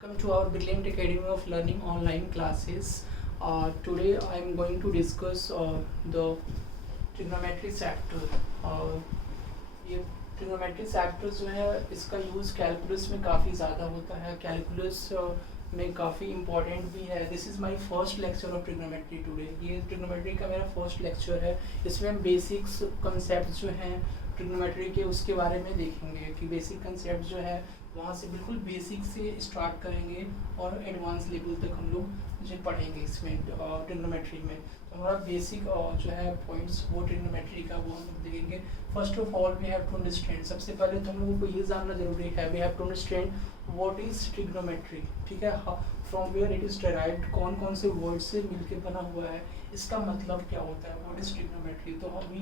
Welcome to our Brilliant Academy of Learning online classes. Today I am going to discuss the trigonometry chapter. Uh, ये trigonometry chapter जो है इसका use calculus में काफ़ी ज़्यादा होता है. कैलकुलस में काफ़ी इम्पोर्टेंट भी है. This is my first lecture of trigonometry today. ये ट्रिग्नोमेट्री का मेरा फर्स्ट लेक्चर है. इसमें हम बेसिक्स कंसेप्ट जो हैं ट्रिग्नोमेट्री के उसके बारे में देखेंगे कि बेसिक कंसेप्ट जो है वहाँ से बिल्कुल बेसिक से स्टार्ट करेंगे और एडवांस लेवल तक हम लोग जो पढ़ेंगे इसमें ट्रिग्नोमेट्री में. तो हमारा बेसिक जो है पॉइंट्स वो ट्रिग्नोमेट्री का वो हम लोग देखेंगे. First of all we have to understand, सबसे पहले तो हम लोगों को ये जानना जरूरी है, we have to understand what is trigonometry. ठीक है, from where it is derived, कौन कौन से वर्ड से मिलके बना हुआ है, इसका मतलब क्या होता है, व्हाट इज ट्रिग्नोमेट्री. तो हम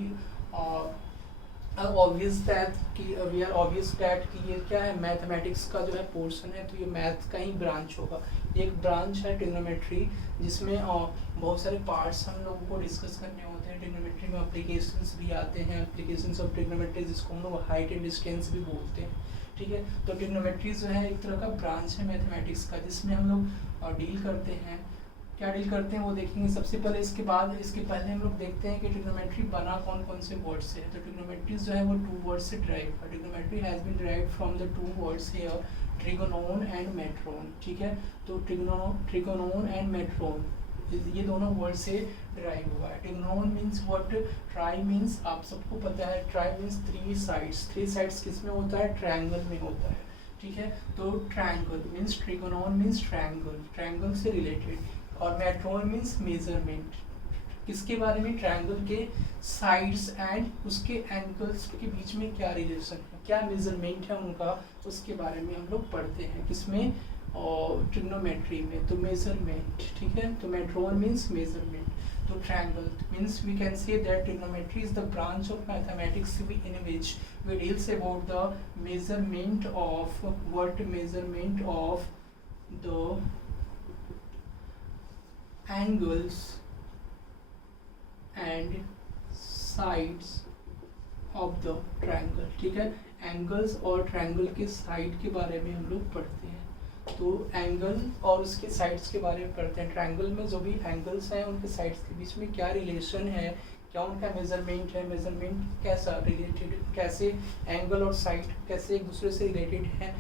ऑब्वियस दैट कि वी आर ऑब्वियस दैट कि ये क्या है, मैथमेटिक्स का जो है पोर्शन है, तो ये मैथ का ही ब्रांच होगा. ये एक ब्रांच है ट्रिग्नोमेट्री जिसमें बहुत सारे पार्ट्स हम लोगों को डिस्कस करने होते हैं. ट्रिग्नोमेट्री में एप्लीकेशंस भी आते हैं, एप्लीकेशंस ऑफ ट्रिग्नोमेट्री जिसको हम लोग हाइट एंड डिस्टेंस भी बोलते हैं. ठीक है, तो ट्रिग्नोमेट्री जो है एक तरह का ब्रांच है मैथमेटिक्स का जिसमें हम लोग डील करते हैं. क्या डील करते हैं वो देखेंगे सबसे पहले. इसके पहले हम लोग देखते हैं कि ट्रिग्नोमेट्री बना कौन कौन से वर्ड से है. तो ट्रिग्नोमेट्री जो है वो टू वर्ड से ड्राइव है. Trigonometry has been derived from the two words here, trigonon and metron. ठीक है, तो ट्रिगोनोन एंड मेट्रोन ये दोनों वर्ड से ड्राइव हुआ है. ट्रिगोनोन मीन्स व्हाट, ट्राई मीन्स आप सबको पता है, try means three sides. Three sides किस में होता है, ट्रायंगल में होता है. ठीक है, तो triangle means trigonon means triangle, triangle से रिलेटेड. और मेट्रोन मीन्स मेजरमेंट. किसके बारे में, ट्रायंगल के साइड्स एंड उसके एंगल्स के बीच में क्या रिलेशन है, क्या मेजरमेंट है उनका, उसके बारे में हम लोग पढ़ते हैं. किसमें, और ट्रिग्नोमेट्री में. तो मेजरमेंट. ठीक है, तो मेट्रोन मीन्स मेजरमेंट. तो triangle means we can say that trigonometry is the branch of mathematics in which we deals about the measurement of the angles and sides of the triangle. ठीक है, angles और triangle के side के बारे में हम लोग पढ़ते हैं. तो एंगल और उसके साइड्स के बारे में पढ़ते हैं. ट्रायंगल में जो भी एंगल्स हैं उनके साइड्स के बीच में क्या रिलेशन है, क्या उनका मेजरमेंट है, मेजरमेंट कैसा रिलेटेड, कैसे एंगल और साइड कैसे एक दूसरे से रिलेटेड हैं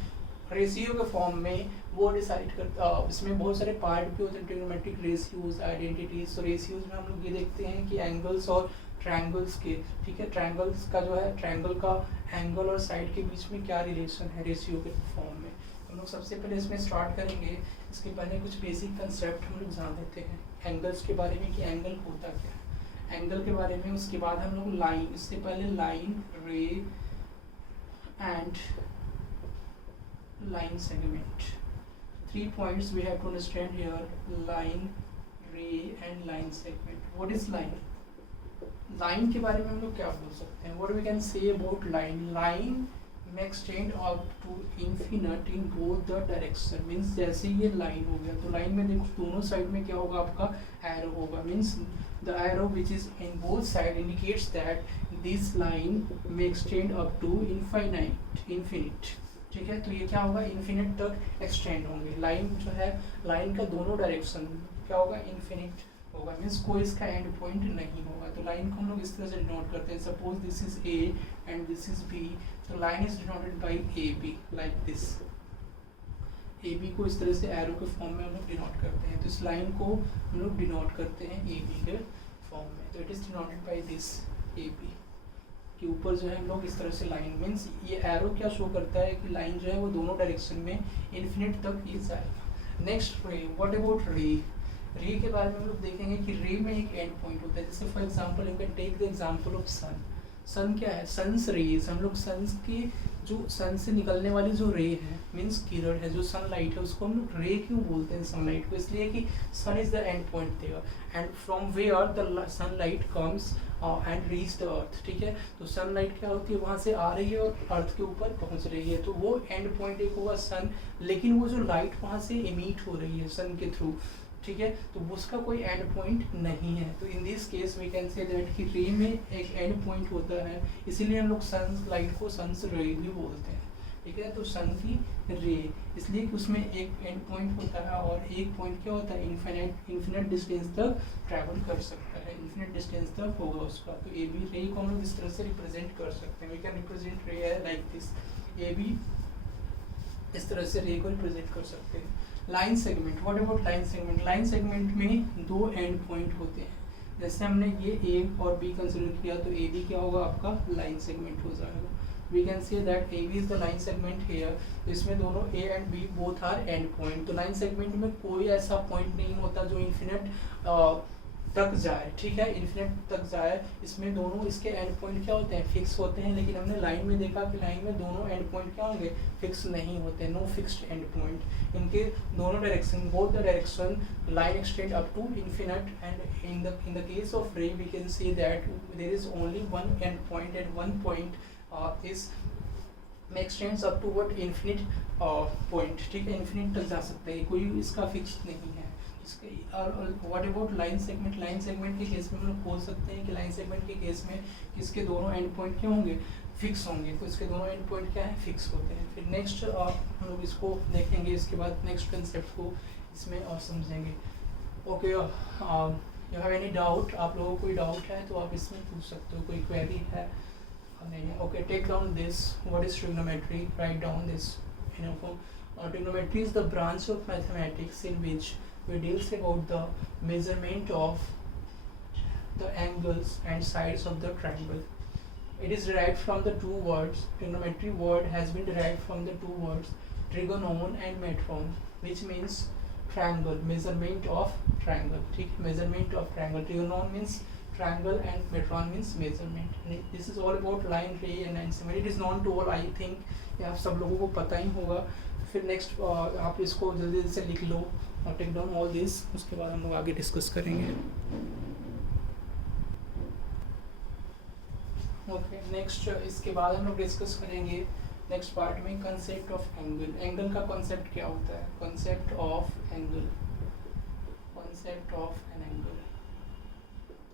रेशियो के फॉर्म में, वो डिसाइड करता. इसमें बहुत सारे पार्ट भी होते हैं, ट्रिग्नोमेट्रिक रेशियोज, आइडेंटिटीज. तो रेशियोज में हम लोग ये देखते हैं कि एंगल्स और ट्रायंगल्स के. ठीक है, ट्रायंगल्स का जो है, ट्रायंगल का एंगल और साइड के बीच में क्या रिलेशन है रेशियो के फॉर्म में. हम लोग सबसे पहले इसमें स्टार्ट करेंगे. इसके पहले कुछ बेसिक कंसेप्ट हम लोग जान लेते हैं एंगल्स के बारे में कि एंगल होता क्या है, एंगल के बारे में. उसके बाद हम लोग लाइन, इससे पहले लाइन, रे and line segment. 3 points we have to understand here: line, ray and line segment. What is line? Line के बारे में हम लोग क्या बोल सकते हैं, what we can say about line? Line may extend up to infinite in both the direction. Means जैसे ये line हो गया, तो line में देखो दोनों साइड में क्या होगा, आपका arrow होगा. Means the arrow which is in both side indicates that this line may extend up to infinite. ठीक है, तो ये क्या होगा, इन्फिनिट तक एक्सटेंड होंगे. लाइन जो है, लाइन का दोनों डायरेक्शन क्या होगा, इन्फिनिट होगा. मीन्स कोई इसका एंड पॉइंट नहीं होगा. तो लाइन को हम लोग इस तरह से डिनोट करते हैं. Suppose this is A and this is B, तो line is denoted by A B like this. A B को इस तरह से एरो के फॉर्म में हम लोग डिनोट करते हैं. तो इस लाइन को हम लोग डिनोट करते हैं ए बी के फॉर्म में. तो it is denoted by this A B के ऊपर जो है हम लोग इस तरह से लाइन. मीन्स ये एरो क्या शो करता है कि लाइन जो है वो दोनों डायरेक्शन में इन्फिनिट तक ये जाएगा. नेक्स्ट रे. व्हाट अबाउट रे? रे के बारे में हम लोग देखेंगे कि रे में एक एंड पॉइंट होता है. जैसे for example you can take the example of sun. Sun क्या है, सन्स रेज. हम लोग सन्स की जो सन से निकलने वाली जो रे है, मीन्स किरण है, जो सनलाइट है, उसको हम लोग रे क्यों बोलते हैं सनलाइट को, इसलिए कि sun is the end point there and from where the sunlight comes and reach the earth. ठीक है, तो सनलाइट क्या होती है, वहाँ से आ रही है और अर्थ के ऊपर पहुँच रही है. तो वो एंड पॉइंट एक होगा सन, लेकिन वो जो लाइट वहाँ से इमिट हो रही है सन के थ्रू, ठीक है, तो उसका कोई एंड पॉइंट नहीं है. तो in this case we can say that कि रे में एक एंड पॉइंट होता है, इसीलिए हम लोग सन लाइट को सन्स रे भी बोलते हैं. ठीक है। तो सन की रे, इसलिए कि उसमें एक एंड पॉइंट होता है और एक पॉइंट क्या होता है, इन्फिनिट डिस्टेंस तक ट्रैवल कर सकता है, इन्फिनिट डिस्टेंस तक होगा उसका। तो ए बी रे को हम लोग इस तरह से रिप्रेजेंट कर सकते हैं, वी कैन रिप्रेजेंट रे लाइक दिस, ए बी इस तरह से रे को रिप्रेजेंट कर सकते हैं। Line segment, what about line segment? Line segment में दो एंड पॉइंट होते हैं, जैसे हमने ये ए और बी कंसिडर किया तो ए बी क्या होगा आपका लाइन सेगमेंट हो जाएगा। We can say that A B is the line segment here. तो इसमें दोनों A and B both are end point. तो लाइन सेगमेंट में कोई ऐसा पॉइंट नहीं होता जो इन्फिनिट तक जाए, ठीक है, इन्फिनिट तक जाए। इसमें दोनों इसके एंड पॉइंट क्या होते हैं, फिक्स होते हैं। लेकिन हमने लाइन में देखा कि लाइन में दोनों एंड पॉइंट क्या होंगे, फिक्स नहीं होते, नो फिक्स्ड एंड पॉइंट। इनके दोनों direction, both the direction line extend up to infinite, and in the case of ray we can see that there is only one end point, and one point is extends up to what infinite point, ठीक है, infinite तक जा सकते हैं, कोई इसका fix नहीं है। और what about line segment? Line segment के केस में हम लोग बोल सकते हैं कि लाइन सेगमेंट के केस में इसके दोनों एंड पॉइंट क्या होंगे, फिक्स होंगे। तो इसके दोनों एंड पॉइंट क्या है, फिक्स होते हैं। फिर नेक्स्ट हम लोग इसको देखेंगे, इसके बाद नेक्स्ट कंसेप्ट को इसमें और समझेंगे। Okay, you have any doubt? आप लोगों को कोई डाउट है तो आप इसमें पूछ सकते हो, कोई क्वेरी है? नहीं है, okay. Take down this, what is trigonometry, write down this in your form. Trigonometry is the branch of mathematics in which we deals about the measurement of the angles and sides of the triangle. It is derived from the two words. Trigonometry word has been derived from the two words trigonon and metron, which means triangle, measurement of triangle. ठीक, measurement of triangle. Trigonon means triangle and metron means measurement. This is all about line, ray and line segment. It is known to all, I think ये आप सब लोगों को पता ही होगा। फिर next आप इसको जल्दी से लिख लो और टेक डाउन ऑल दिस, उसके बाद हम लोग आगे डिस्कस करेंगे। ओके, नेक्स्ट इसके बाद हम लोग डिस्कस करेंगे नेक्स्ट पार्ट में कंसेप्ट ऑफ एंगल। एंगल का कॉन्सेप्ट क्या होता है, concept of angle, concept of an angle,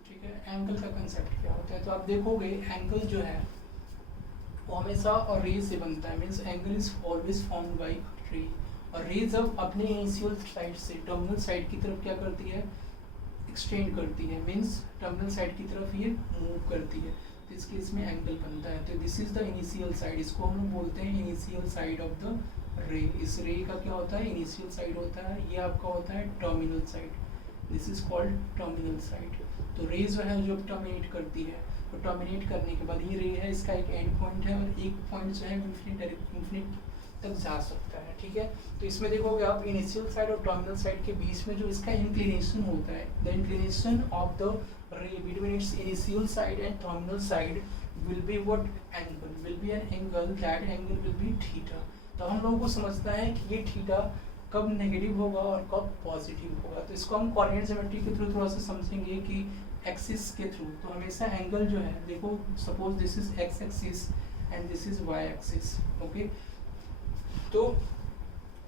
ठीक है। एंगल का कंसेप्ट क्या होता है, तो आप देखोगे एंगल जो है वो हमेशा और रे से बनता है, means angle is always formed by रे। और रे जब अपने इनिशियल साइड से टर्मिनल साइड की तरफ क्या करती है, एक्सटेंड करती है, मीन्स टर्मिनल साइड की तरफ ये मूव करती है, तो इस केस में एंगल बनता है। तो this is the initial side, इसको हम लोग बोलते हैं इनिशियल साइड ऑफ द रे। इस रे का क्या होता है, इनिशियल साइड होता है, ये आपका होता है terminal side, this is called terminal side. तो रे जो है जो टर्मिनेट करती है, तो टर्मिनेट करने के बाद ये रे है, इसका एक एंड पॉइंट है और एक पॉइंट जो है इन्फिनिट तक जा सकता है, ठीक है। तो इसमें देखोगे आप इनिशियल साइड और टर्मिनल साइड के बीच में जो इसका इंक्लिनेशन होता है, द इंक्लिनेशन ऑफ द रे between its initial side and terminal side will be what angle, will be an angle, that angle will be theta. तो हम लोगों को समझना है कि ये थीटा कब नेगेटिव होगा और कब पॉजिटिव होगा। तो इसको हम कोऑर्डिनेट ज्योमेट्री के थ्रू थोड़ा सा समझेंगे कि एक्सिस के थ्रू। तो हमेशा एंगल जो है, देखो suppose this is X axis and this is Y axis, okay. तो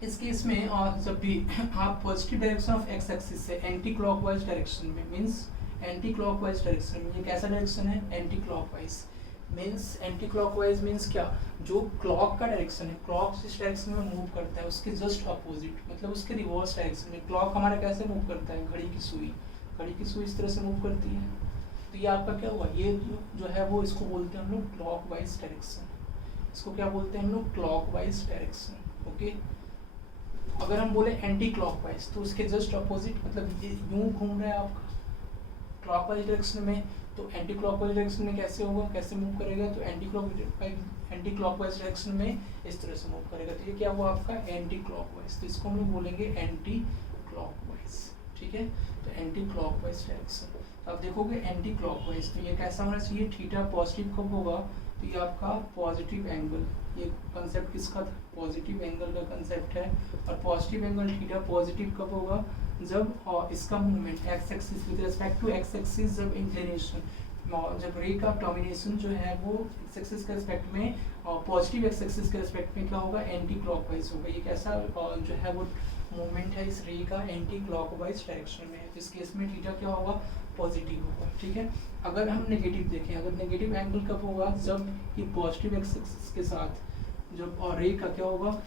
इस केस में जब भी आप positive direction of X axis से एंटी क्लॉकवाइज डायरेक्शन में, मीन्स एंटी क्लॉकवाइज डायरेक्शन में, ये कैसा डायरेक्शन है, anti clockwise. Means anti clockwise means क्या, जो क्लॉक का डायरेक्शन है, क्लॉक जिस डायरेक्शन में मूव करता है उसके जस्ट अपोजिट, मतलब उसके रिवर्स डायरेक्शन में। क्लॉक हमारा कैसे मूव करता है, घड़ी की सुई, घड़ी की सुई इस तरह से मूव करती है। तो ये आपका क्या हुआ, ये जो है वो इसको बोलते हैं हम लोग क्लॉकवाइज डायरेक्शन, इसको क्या बोलते हैं हम लोग, क्लॉकवाइज डायरेक्शन, ओके। अगर हम बोले एंटी क्लॉकवाइज तो उसके जस्ट अपोजिट, मतलब ये यूं घूम रहा है आपका क्लॉकवाइज डायरेक्शन में, तो एंटी क्लॉकवाइज डायरेक्शन में कैसे होगा, कैसे मूव करेगा, तो एंटी क्लॉकवाइज डायरेक्शन में इस तरह से मूव करेगा। तो ये क्या हुआ आपका एंटी क्लॉकवाइज, तो इसको हम लोग बोलेंगे एंटी क्लॉकवाइज, ठीक है। तो एंटी क्लॉकवाइज डायरेक्शन, अब देखोगे एंटी क्लॉकवाइज, तो ये कैसा होना चाहिए, थीटा पॉजिटिव कब होगा, तो ये आपका पॉजिटिव एंगल, ये कंसेप्ट किसका था, पॉजिटिव एंगल का कंसेप्ट है। और पॉजिटिव एंगल थीटा पॉजिटिव कब होगा, जब इसका movement X axis with respect to X axis, जब इंक्लिनेशन, जब रे का टर्मिनेशन जो है वो एक्स एक्सिस के रिस्पेक्ट में, पॉजिटिव एक्स एक्सिस के रिस्पेक्ट में क्या होगा, एंटी क्लॉकवाइज होगा। ये कैसा जो है वो मूवमेंट है इस रे का एंटी क्लॉकवाइज डायरेक्शन में, इस केस में थीटा क्या होगा, पॉजिटिव होगा, ठीक है। अगर हम नेगेटिव देखें, अगर नेगेटिव एंगल कब होगा, जब ये पॉजिटिव एक्स एक्सिस के साथ जब रे का क्या होगा,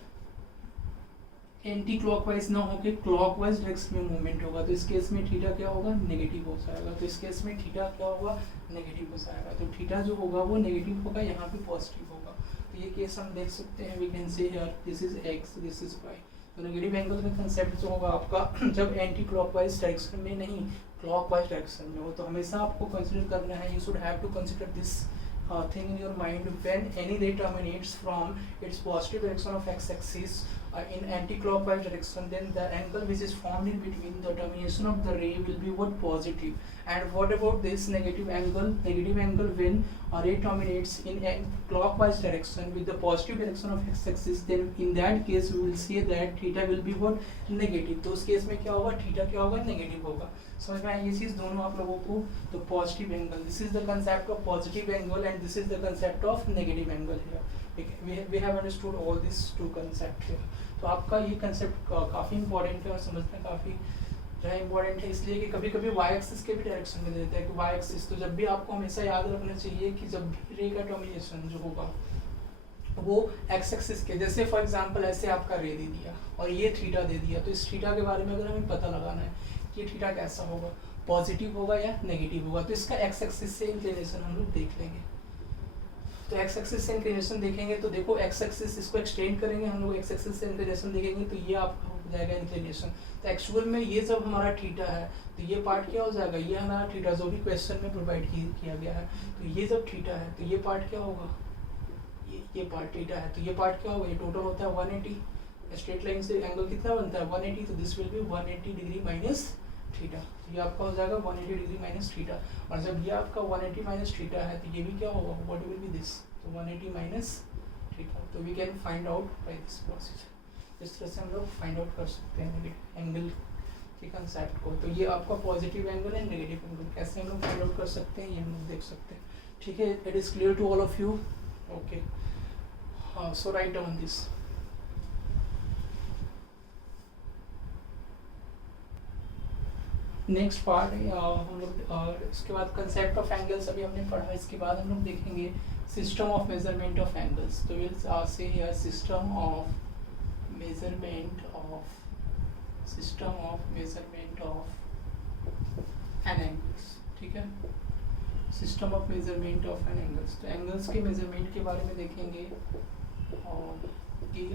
एंटी क्लॉकवाइज ना होके क्लॉकवाइज डायरेक्शन में मूवमेंट होगा, तो इस केस में थीटा क्या होगा, नेगेटिव हो जाएगा। तो इस केस में थीटा क्या होगा, नेगेटिव हो जाएगा। तो थीटा जो होगा वो नेगेटिव होगा, यहाँ पे पॉजिटिव होगा। तो ये केस हम देख सकते हैं, we can say here this is X, this is Y. तो नेगेटिव एंगल का कंसेप्ट जो होगा आपका जब एंटी क्लॉकवाइज डायरेक्शन में नहीं, क्लॉकवाइज डायरेक्शन में हो, तो हमेशा आपको कंसिडर करना है, you should have to consider this thing in your mind when any ray terminates from its positive direction of x-axis in anti-clockwise direction, then the angle which is formed in between the termination of the ray will be what, positive. And what about this negative angle? Negative angle when a ray terminates in a clockwise direction with the positive direction of x-axis, then in that case we will see that theta will be what, negative. तो उस case में क्या होगा, theta क्या होगा, negative होगा। समझ में आई ये चीज दोनों आप लोगों को। तो positive angle, this is the concept of positive angle and this is the concept of negative angle here. We have understood all this two concept here. तो आपका ये कंसेप्ट काफी इंपॉर्टेंट है और समझना काफी जो है इंपॉर्टेंट है, इसलिए कि कभी कभी वाई एक्सिस के भी डायरेक्शन में देता है कि वाई एक्सिस। तो जब भी आपको हमेशा याद रखना चाहिए कि जब भी रे का टर्मिनेशन जो होगा वो एक्स एक्सिस के, जैसे फॉर एग्जांपल ऐसे आपका रे दे दिया और ये थीटा दे दिया, तो इस थीटा के बारे में अगर हमें पता लगाना है कि ये थीटा कैसा होगा, पॉजिटिव होगा या नेगेटिव होगा, तो इसका एक्स एक्सिस से इंक्लिनेशन हम लोग देख लेंगे। तो एक्स एक्सिस से इंक्लिनेशन देखेंगे तो देखो एक्स एक्सिस इसको एक्सटेंड करेंगे हम लोग, एक्स एक्सिस से इंक्लिनेशन देखेंगे तो ये आपका हो जाएगा इंक्लिनेशन। तो एक्चुअल में ये जब हमारा थीटा है तो ये पार्ट क्या हो जाएगा, ये हमारा थीटा जो भी क्वेश्चन में प्रोवाइड किया गया है, तो ये जब थीटा है तो ये पार्ट क्या होगा, ये पार्ट थीटा है, तो ये पार्ट क्या होगा, ये टोटल होता है 180। स्ट्रेट लाइन से एंगल कितना बनता है 180, तो this will B 180 degree minus theta. तो ये आपका हो जाएगा 180 डिग्री माइनस थीटा। और जब ये आपका 180 माइनस थीटा है तो ये भी क्या होगा, व्हाट विल बी दिस, तो 180 माइनस थीटा। तो we can find out by this procedure. इस तरह से हम लोग फाइंड आउट कर सकते हैं एंगल के कंसेप्ट को। तो ये आपका पॉजिटिव एंगल है, नेगेटिव एंगल कैसे हम लोग फाइंड आउट कर सकते हैं ये हम लोग देख सकते हैं। ठीक है, it is clear to all of you. Okay, so write down this. Next part हम लोग इसके बाद कंसेप्ट ऑफ एंगल्स अभी हमने पढ़ा, इसके बाद हम लोग देखेंगे system of measurement of angles. तो will say here system of measurement of an angles. ठीक है, system of measurement of an angles. तो एंगल्स के मेजरमेंट के बारे में देखेंगे और कि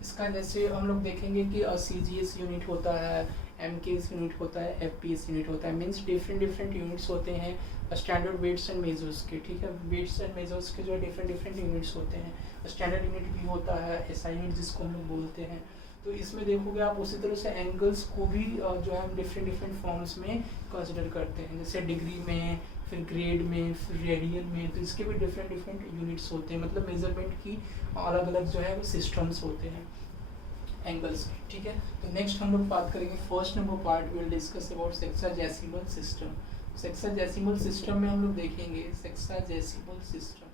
इसका जैसे हम लोग देखेंगे कि CGS यूनिट होता है, MKS यूनिट होता है, FPS यूनिट होता है, मीन्स डिफरेंट यूनिट्स होते हैं स्टैंडर्ड वेट्स एंड मेजर्स के। ठीक है, वेट्स एंड मेजर्स के जो डिफरेंट यूनिट्स होते हैं, स्टैंडर्ड यूनिट भी होता है, SI यूनिट जिसको हम लोग बोलते हैं। तो इसमें देखोगे आप उसी तरह से एंगल्स को भी जो है हम डिफरेंट फॉर्म्स में कंसिडर करते हैं, जैसे डिग्री में, फिर ग्रेड में, फिर रेडियन में। तो इसके भी डिफरेंट यूनिट्स होते हैं, मतलब मेजरमेंट की अलग अलग जो है वो सिस्टम्स होते हैं एंगल्स के। ठीक है, तो नेक्स्ट हम लोग बात करेंगे first number part will discuss about sexagesimal system. Sexagesimal system में हम लोग देखेंगे sexagesimal system,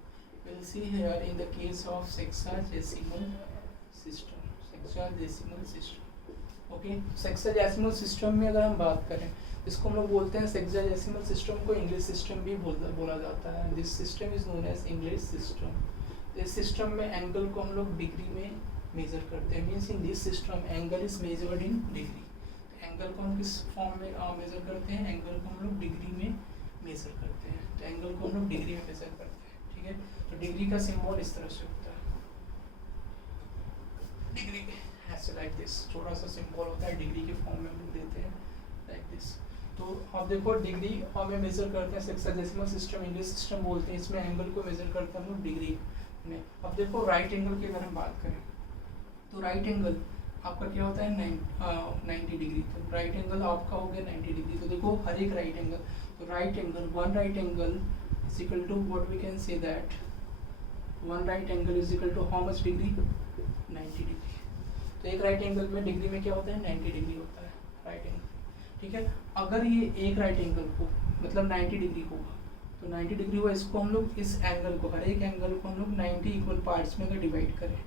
will see here in the case of sexagesimal system. Okay, sexagesimal system में अगर हम बात करें, इसको हम लोग बोलते हैं सेक्साडेसिमल सिस्टम को इंग्लिश सिस्टम भी बोला जाता है। This system is known as English system. इस सिस्टम में एंगल को हम लोग डिग्री में मेजर करते हैं, means in this system angle is measured in degree. Angle को हम किस फॉर्म में मेजर करते हैं, एंगल को हम लोग डिग्री में मेजर करते हैं। तो एंगल को हम लोग डिग्री में मेजर करते हैं। ठीक है, तो डिग्री का सिंबल इस तरह से होता है, डिग्री ऐसे लाइक दिस, छोटा सा सिंबल होता है, डिग्री के फॉर्म में हम लोग देते हैं लाइक दिस। तो आप देखो डिग्री में मेजर करते हैं, सेक्साडेसिमल सिस्टम इंग्लिश सिस्टम बोलते हैं, इसमें एंगल को मेजर करते हैं हम लोग डिग्री में। अब देखो राइट एंगल की अगर हम बात करें तो राइट एंगल आपका क्या होता है 90 डिग्री। तो राइट एंगल आपका हो गया 90 डिग्री। तो देखो हर एक राइट एंगल, तो right angle, one right angle is equal to what we can say that one right angle is equal to how much degree, 90 degree. तो एक राइट एंगल में डिग्री में क्या होता है 90 डिग्री होता है राइट एंगल। ठीक है, अगर ये एक राइट एंगल को मतलब 90 डिग्री होगा, तो 90 डिग्री हुआ, इसको हम लोग इस एंगल को, हर एक एंगल को हम लोग 90 इक्वल पार्ट्स में अगर डिवाइड करें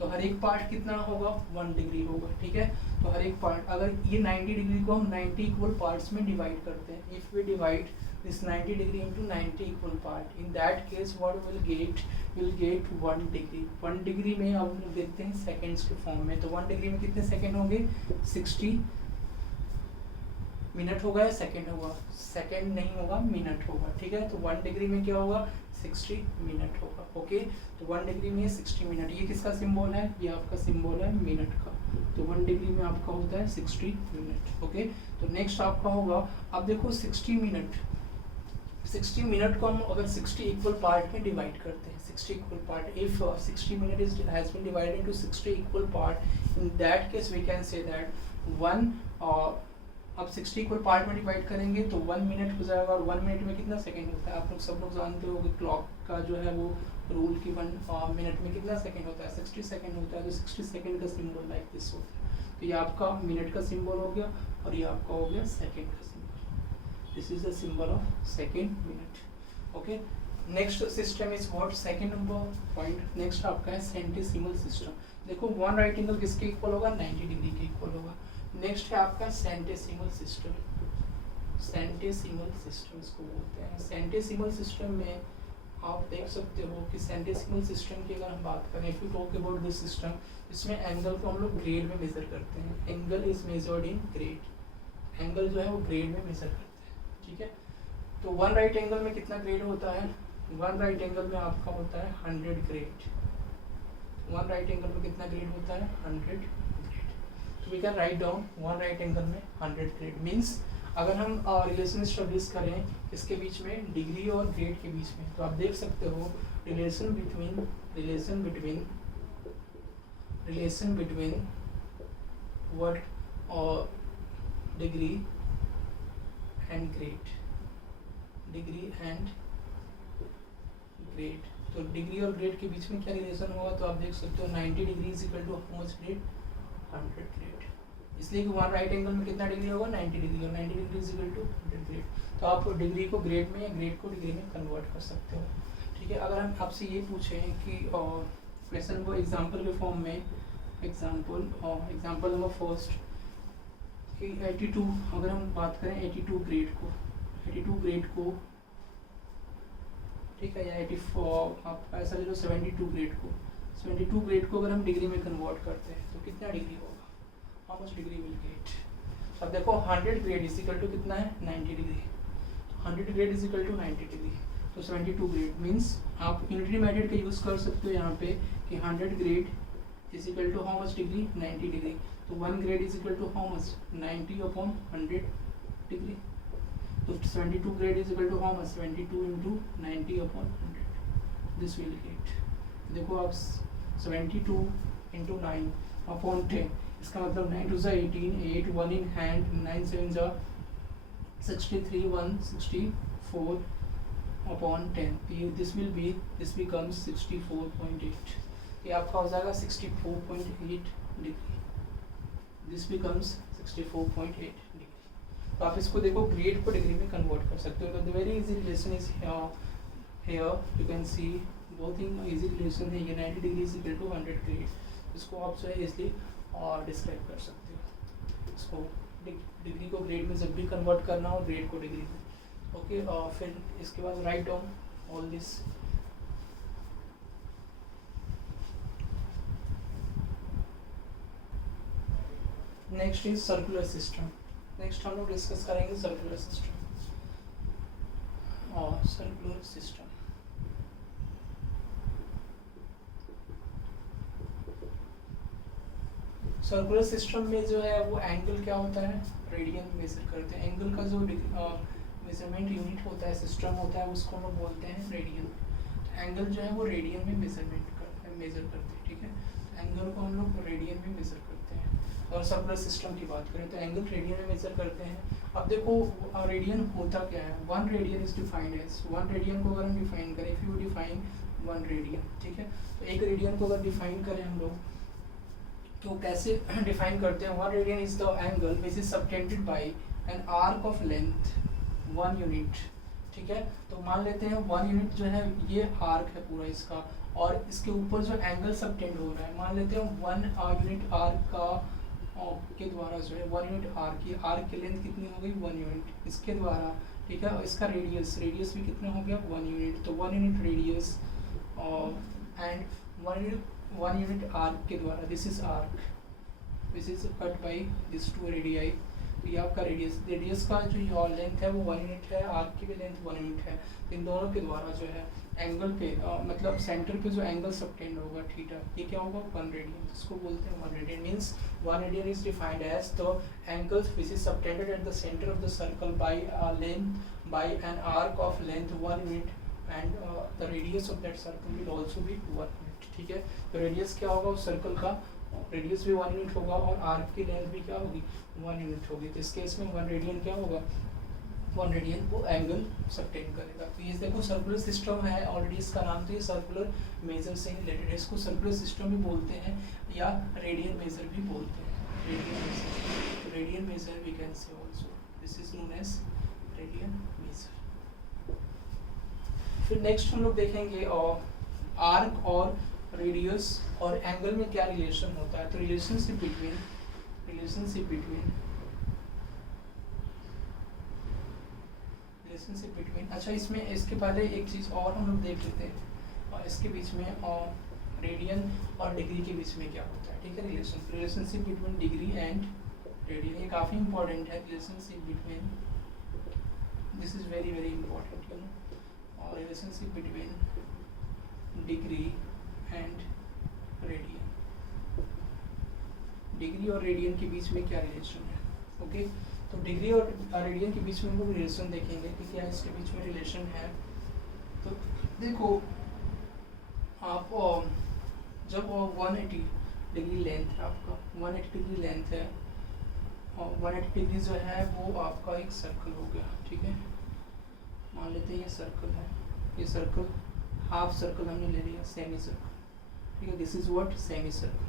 तो हर एक पार्ट कितना होगा 1 डिग्री होगा। ठीक है, तो हर एक पार्ट, अगर ये 90 डिग्री को हम 90 इक्वल पार्ट्स में डिवाइड करते हैं, if we divide this 90 degree into 90 equal part. In that case what will get, will get 1 degree. 1 degree में अब हम लोग देखते हैं सेकेंड्स के फॉर्म में, तो 1 डिग्री में कितने सेकेंड होंगे, 60 मिनट होगा या सेकेंड होगा, सेकेंड नहीं होगा, मिनट होगा, ठीक है। तो 1 डिग्री में क्या होगा, 60 मिनट होगा, ओके। तो 1 डिग्री में 60 मिनट, ये किसका सिंबल है, ये आपका सिंबल है मिनट का। तो 1 डिग्री में आपका होता है 60 मिनट, ओके। तो नेक्स्ट आपका होगा, अब देखो 60 मिनट, 60 मिनट को हम अगर 60 इक्वल पार्ट में डिवाइड करते हैं, 60 equal part, if 60 minute is has been divided into 60 equal part, in that case we can say that 1 अब 60 इक्वल पार्ट में डिवाइड करेंगे तो 1 मिनट हो जाएगा, और 1 मिनट में कितना सेकंड होता है, आप लोग सब लोग जानते हो कि क्लॉक का जो है वो रूल की 1 मिनट में कितना सेकंड होता है, 60 सेकंड होता है। तो 60 सेकंड का सिंबल लाइक दिस होता है। तो ये आपका मिनट का सिंबल हो गया, और ये आपका हो गया सेकंड का symbol. This is the symbol of second minute, okay. Next system is what, second number point next आपका है सेंटिसिमल सिस्टम। देखो 1 राइट एंगल किसके इक्वल होगा, 90 डिग्री के इक्वल होगा। नेक्स्ट है आपका सेंटिसिमल सिस्टम, सेंटिसिमल सिस्टम इसको बोलते हैं। सेंटिसिमल सिस्टम में आप देख सकते हो कि सेंटिसिमल सिस्टम की अगर हम बात करें, if you talk about this system, इसमें एंगल को हम लोग ग्रेड में मेजर करते हैं। Angle is measured in grade, angle जो है वो ग्रेड में मेजर करते हैं, ठीक है। तो 1 राइट एंगल में कितना ग्रेड होता है, 1 राइट एंगल में आपका होता है 100 ग्रेड। 1 राइट एंगल में कितना ग्रेड होता है, 100 ग्रेड। तो we can write down 1 right angle में 100 ग्रेड। मीन्स अगर हम रिलेशन स्टडीज करें इसके बीच में, डिग्री और ग्रेड के बीच में, तो आप देख सकते हो रिलेशन बिटवीन व्हाट और degree and grade, degree and grade. तो डिग्री और ग्रेड के बीच में क्या रिलेशन होगा, तो आप देख सकते हो 90 degree is equal to how much grade, 100 grade. इसलिए कि 1 राइट एंगल में कितना डिग्री होगा, 90 डिग्री, और 90 degree is equal to 100 grade. तो आप डिग्री को ग्रेड में या ग्रेड को डिग्री में कन्वर्ट कर सकते हो, ठीक है। अगर हम आपसे ये पूछें कि क्वेश्चन को एग्जांपल के फॉर्म में, एग्जांपल नंबर फर्स्ट कि 82, अगर हम बात करें 82 ग्रेड को, ठीक है, या 84, आप ऐसा ले लो 72 ग्रेड को अगर हम डिग्री में कन्वर्ट करते हैं तो कितना डिग्री होगा, how much degree will get. अब देखो 100 ग्रेड इज इक्वल टू कितना है, 90 डिग्री। तो 100 grade is equal to 90 degree, तो 72 ग्रेड मीन्स आप यूनिटरी मेथड का यूज़ कर सकते हो यहाँ पे कि 100 grade is equal to how much degree, 90 degree. तो 1 grade is equal to how much, 90 upon 100 degree. तो 72 grade is equal to how much, 72 into 90 upon 100, this will get. देखो आप 72 इंटू 9 अपॉन 10, इसका मतलब 9 2 18, 8 1 in hand, 9 7 63, 164 upon 10, this becomes 64.8। ये आपका हो जाएगा 64.8 डिग्री, दिस बिकम्स 64.8 डिग्री। तो आप इसको देखो ग्रेड को डिग्री में कन्वर्ट कर सकते हो। तो the very easy relation is here, you can see बहुत ही इजी रिलेशन है ये, 90 degree is equal to 100 grade. इसको आप जो है इसलिए डिस्क्राइब कर सकते हो। इसको डिग्री को ग्रेड में जब भी कन्वर्ट करना हो, ग्रेड को डिग्री में, ओके। फिर इसके बाद write down all this. Next is circular system. Next हम लोग डिस्कस करेंगे सर्कुलर सिस्टम और सर्कुलर सिस्टम। सर्कुलर सिस्टम में जो है वो एंगल क्या होता है, रेडियन मेजर करते हैं। एंगल का जो मेजरमेंट यूनिट होता है, सिस्टम होता है, उसको हम लोग बोलते हैं रेडियन। तो एंगल जो है वो रेडियन में मेजर करते हैं, ठीक है। एंगल को हम लोग रेडियन में मेजर करते हैं। और सर्कुलर सिस्टम की बात करें तो एंगल रेडियन में मेजर करते हैं। अब देखो रेडियन होता क्या है, 1 radian is defined as, 1 radian को अगर हम डिफाइन करें, इफ यू डिफाइन 1 रेडियन, ठीक है। तो एक रेडियन को अगर डिफाइन करें हम लोग तो कैसे डिफाइन करते हैं, 1 radian is the angle which is subtended bye an arc of length 1 unit, ठीक है। तो मान लेते हैं 1 यूनिट जो है ये आर्क है पूरा इसका, और इसके ऊपर जो एंगल सबटेंड हो रहा है, मान लेते हैं 1 यूनिट आर्क का के द्वारा जो है 1 यूनिट आर्क की लेंथ कितनी हो गई, 1 यूनिट, इसके द्वारा ठीक है। और इसका रेडियस भी कितना हो गया 1 यूनिट, तो 1 unit radius and 1 unit arc के द्वारा, this is arc, this is cut by this 2 radii, तो ये आपका रेडियस का जो लेंथ है वो 1 यूनिट है, आर्क की भी लेंथ 1 यूनिट है। तो इन दोनों के द्वारा जो है एंगल पे मतलब सेंटर पे जो एंगल सबटेंड होगा थीटा, ये क्या होगा 1 रेडियन, इसको बोलते हैं 1 radian. Means 1 radian is defined as the angle which is subtended at the centre of the circle by length by an arc of length 1 unit and the radius of that circle will also be 1 unit, ठीक है। तो radius क्या होगा उस circle का, radius भी 1 unit होगा और आर्क की लेंथ भी क्या होगी 1 यूनिट होगी। तो इस केस में 1 रेडियन क्या होगा, 1 रेडियन वो एंगल सबटेंड करेगा। तो ये देखो सर्कुलर सिस्टम है ऑलरेडी, इसका नाम तो ये सर्कुलर मेजर से रिलेटेड है, इसको सर्कुलर सिस्टम भी बोलते हैं या रेडियन मेजर भी बोलते हैं, रेडियन मेजर। तो radian measure we can say also, this is known as radian measure. फिर नेक्स्ट हम लोग देखेंगे आर्क और रेडियस और एंगल में क्या रिलेशन होता है। तो रिलेशनशिप बिटवीन अच्छा, इसमें इसके पहले एक चीज़ और हम लोग देख लेते हैं, और इसके बीच में रेडियन और डिग्री के बीच में क्या होता है, ठीक है। Relationship between degree and radian, ये काफ़ी इंपॉर्टेंट है। Relationship between, this is very very important you know, और relationship between degree and radian, degree और रेडियन के बीच में क्या रिलेशन है, ओके। तो डिग्री और रेडियन के बीच में हम लोग रिलेशन देखेंगे कि क्या इसके बीच में रिलेशन है। तो देखो आप जब 180 डिग्री लेंथ है आपका, 180 डिग्री लेंथ है और 180 डिग्री जो है वो आपका एक सर्कल हो गया, ठीक है। मान लेते हैं ये सर्कल है, ये सर्कल हाफ सर्कल हमने ले लिया, सेमी सर्कल, ठीक है। This is what semi circle.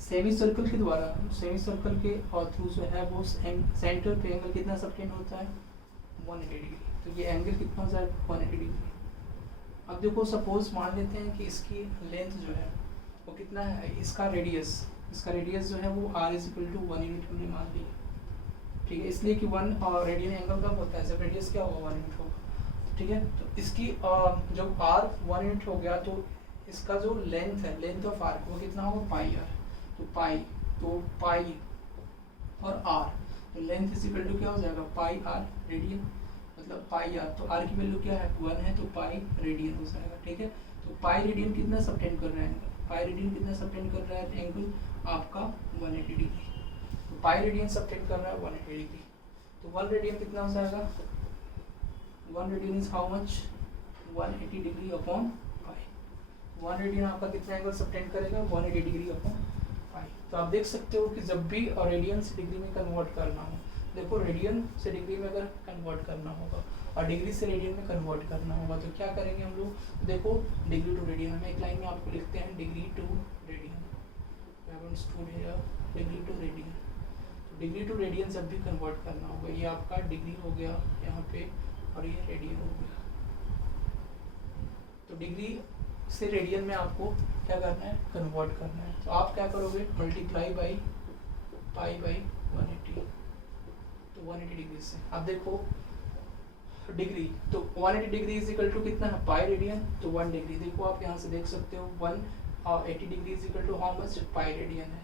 Semi circle के द्वारा, सेमी सर्कल के थ्रू जो है वो सेंटर पे एंगल कितना सबटेंड होता है 180 डिग्री, तो ये एंगल कितना हो जाएगा 180 डिग्री। अब देखो सपोज मान लेते हैं कि इसकी लेंथ जो है वो कितना है, इसका रेडियस जो है वो r is equal to 1 unit हमने मान लिया, ठीक है। इसलिए कि 1 रेडियन एंगल कब होता है, जब रेडियस क्या होगा 1 यूनिट होगा, ठीक है। तो इसकी जब r 1 यूनिट हो गया तो इसका जो लेंथ है, लेंथ ऑफ आर्क वो कितना होगा पाई r, तो पाई और r, तो लेंथ इज इक्वल टू क्या हो जाएगा पाई r रेडियन, मतलब पाई r, तो r की वैल्यू क्या है 1 है, तो पाई रेडियन हो जाएगा, ठीक है। तो पाई रेडियन कितना सबटेंड कर रहा है, पाई रेडियन कितना सबटेंड कर रहा है एंगल आपका 180 डिग्री, तो पाई रेडियन सबटेंड कर रहा है 180 डिग्री, तो 1 रेडियन कितना हो जाएगा, 1 radian is how much 180 degree upon pi, 1 radian आपका कितना एंगल सबटेंड करेगा 180 डिग्री अपॉन पाई। तो आप देख सकते हो कि जब भी रेडियन से डिग्री में कन्वर्ट करना हो, देखो रेडियन से डिग्री में अगर कन्वर्ट करना होगा और डिग्री से रेडियन में कन्वर्ट करना होगा तो क्या करेंगे हम लोग, देखो डिग्री टू रेडियन, हम एक लाइन में आपको लिखते हैं degree to radian, degree to radian. तो डिग्री टू रेडियन जब भी कन्वर्ट करना होगा, ये आपका डिग्री हो गया यहाँ पे और ये रेडियन हो गया, तो डिग्री से रेडियन में आपको क्या करना है कन्वर्ट करना है। तो आप क्या करोगे मल्टीप्लाई बाई पाई बाई 180, तो 180 डिग्री से आप देखो डिग्री, तो 180 डिग्री इज इक्वल टू कितना है पाई रेडियन, तो 1 डिग्री, देखो आप यहाँ से देख सकते हो 180 degree is equal to how much pi radian है,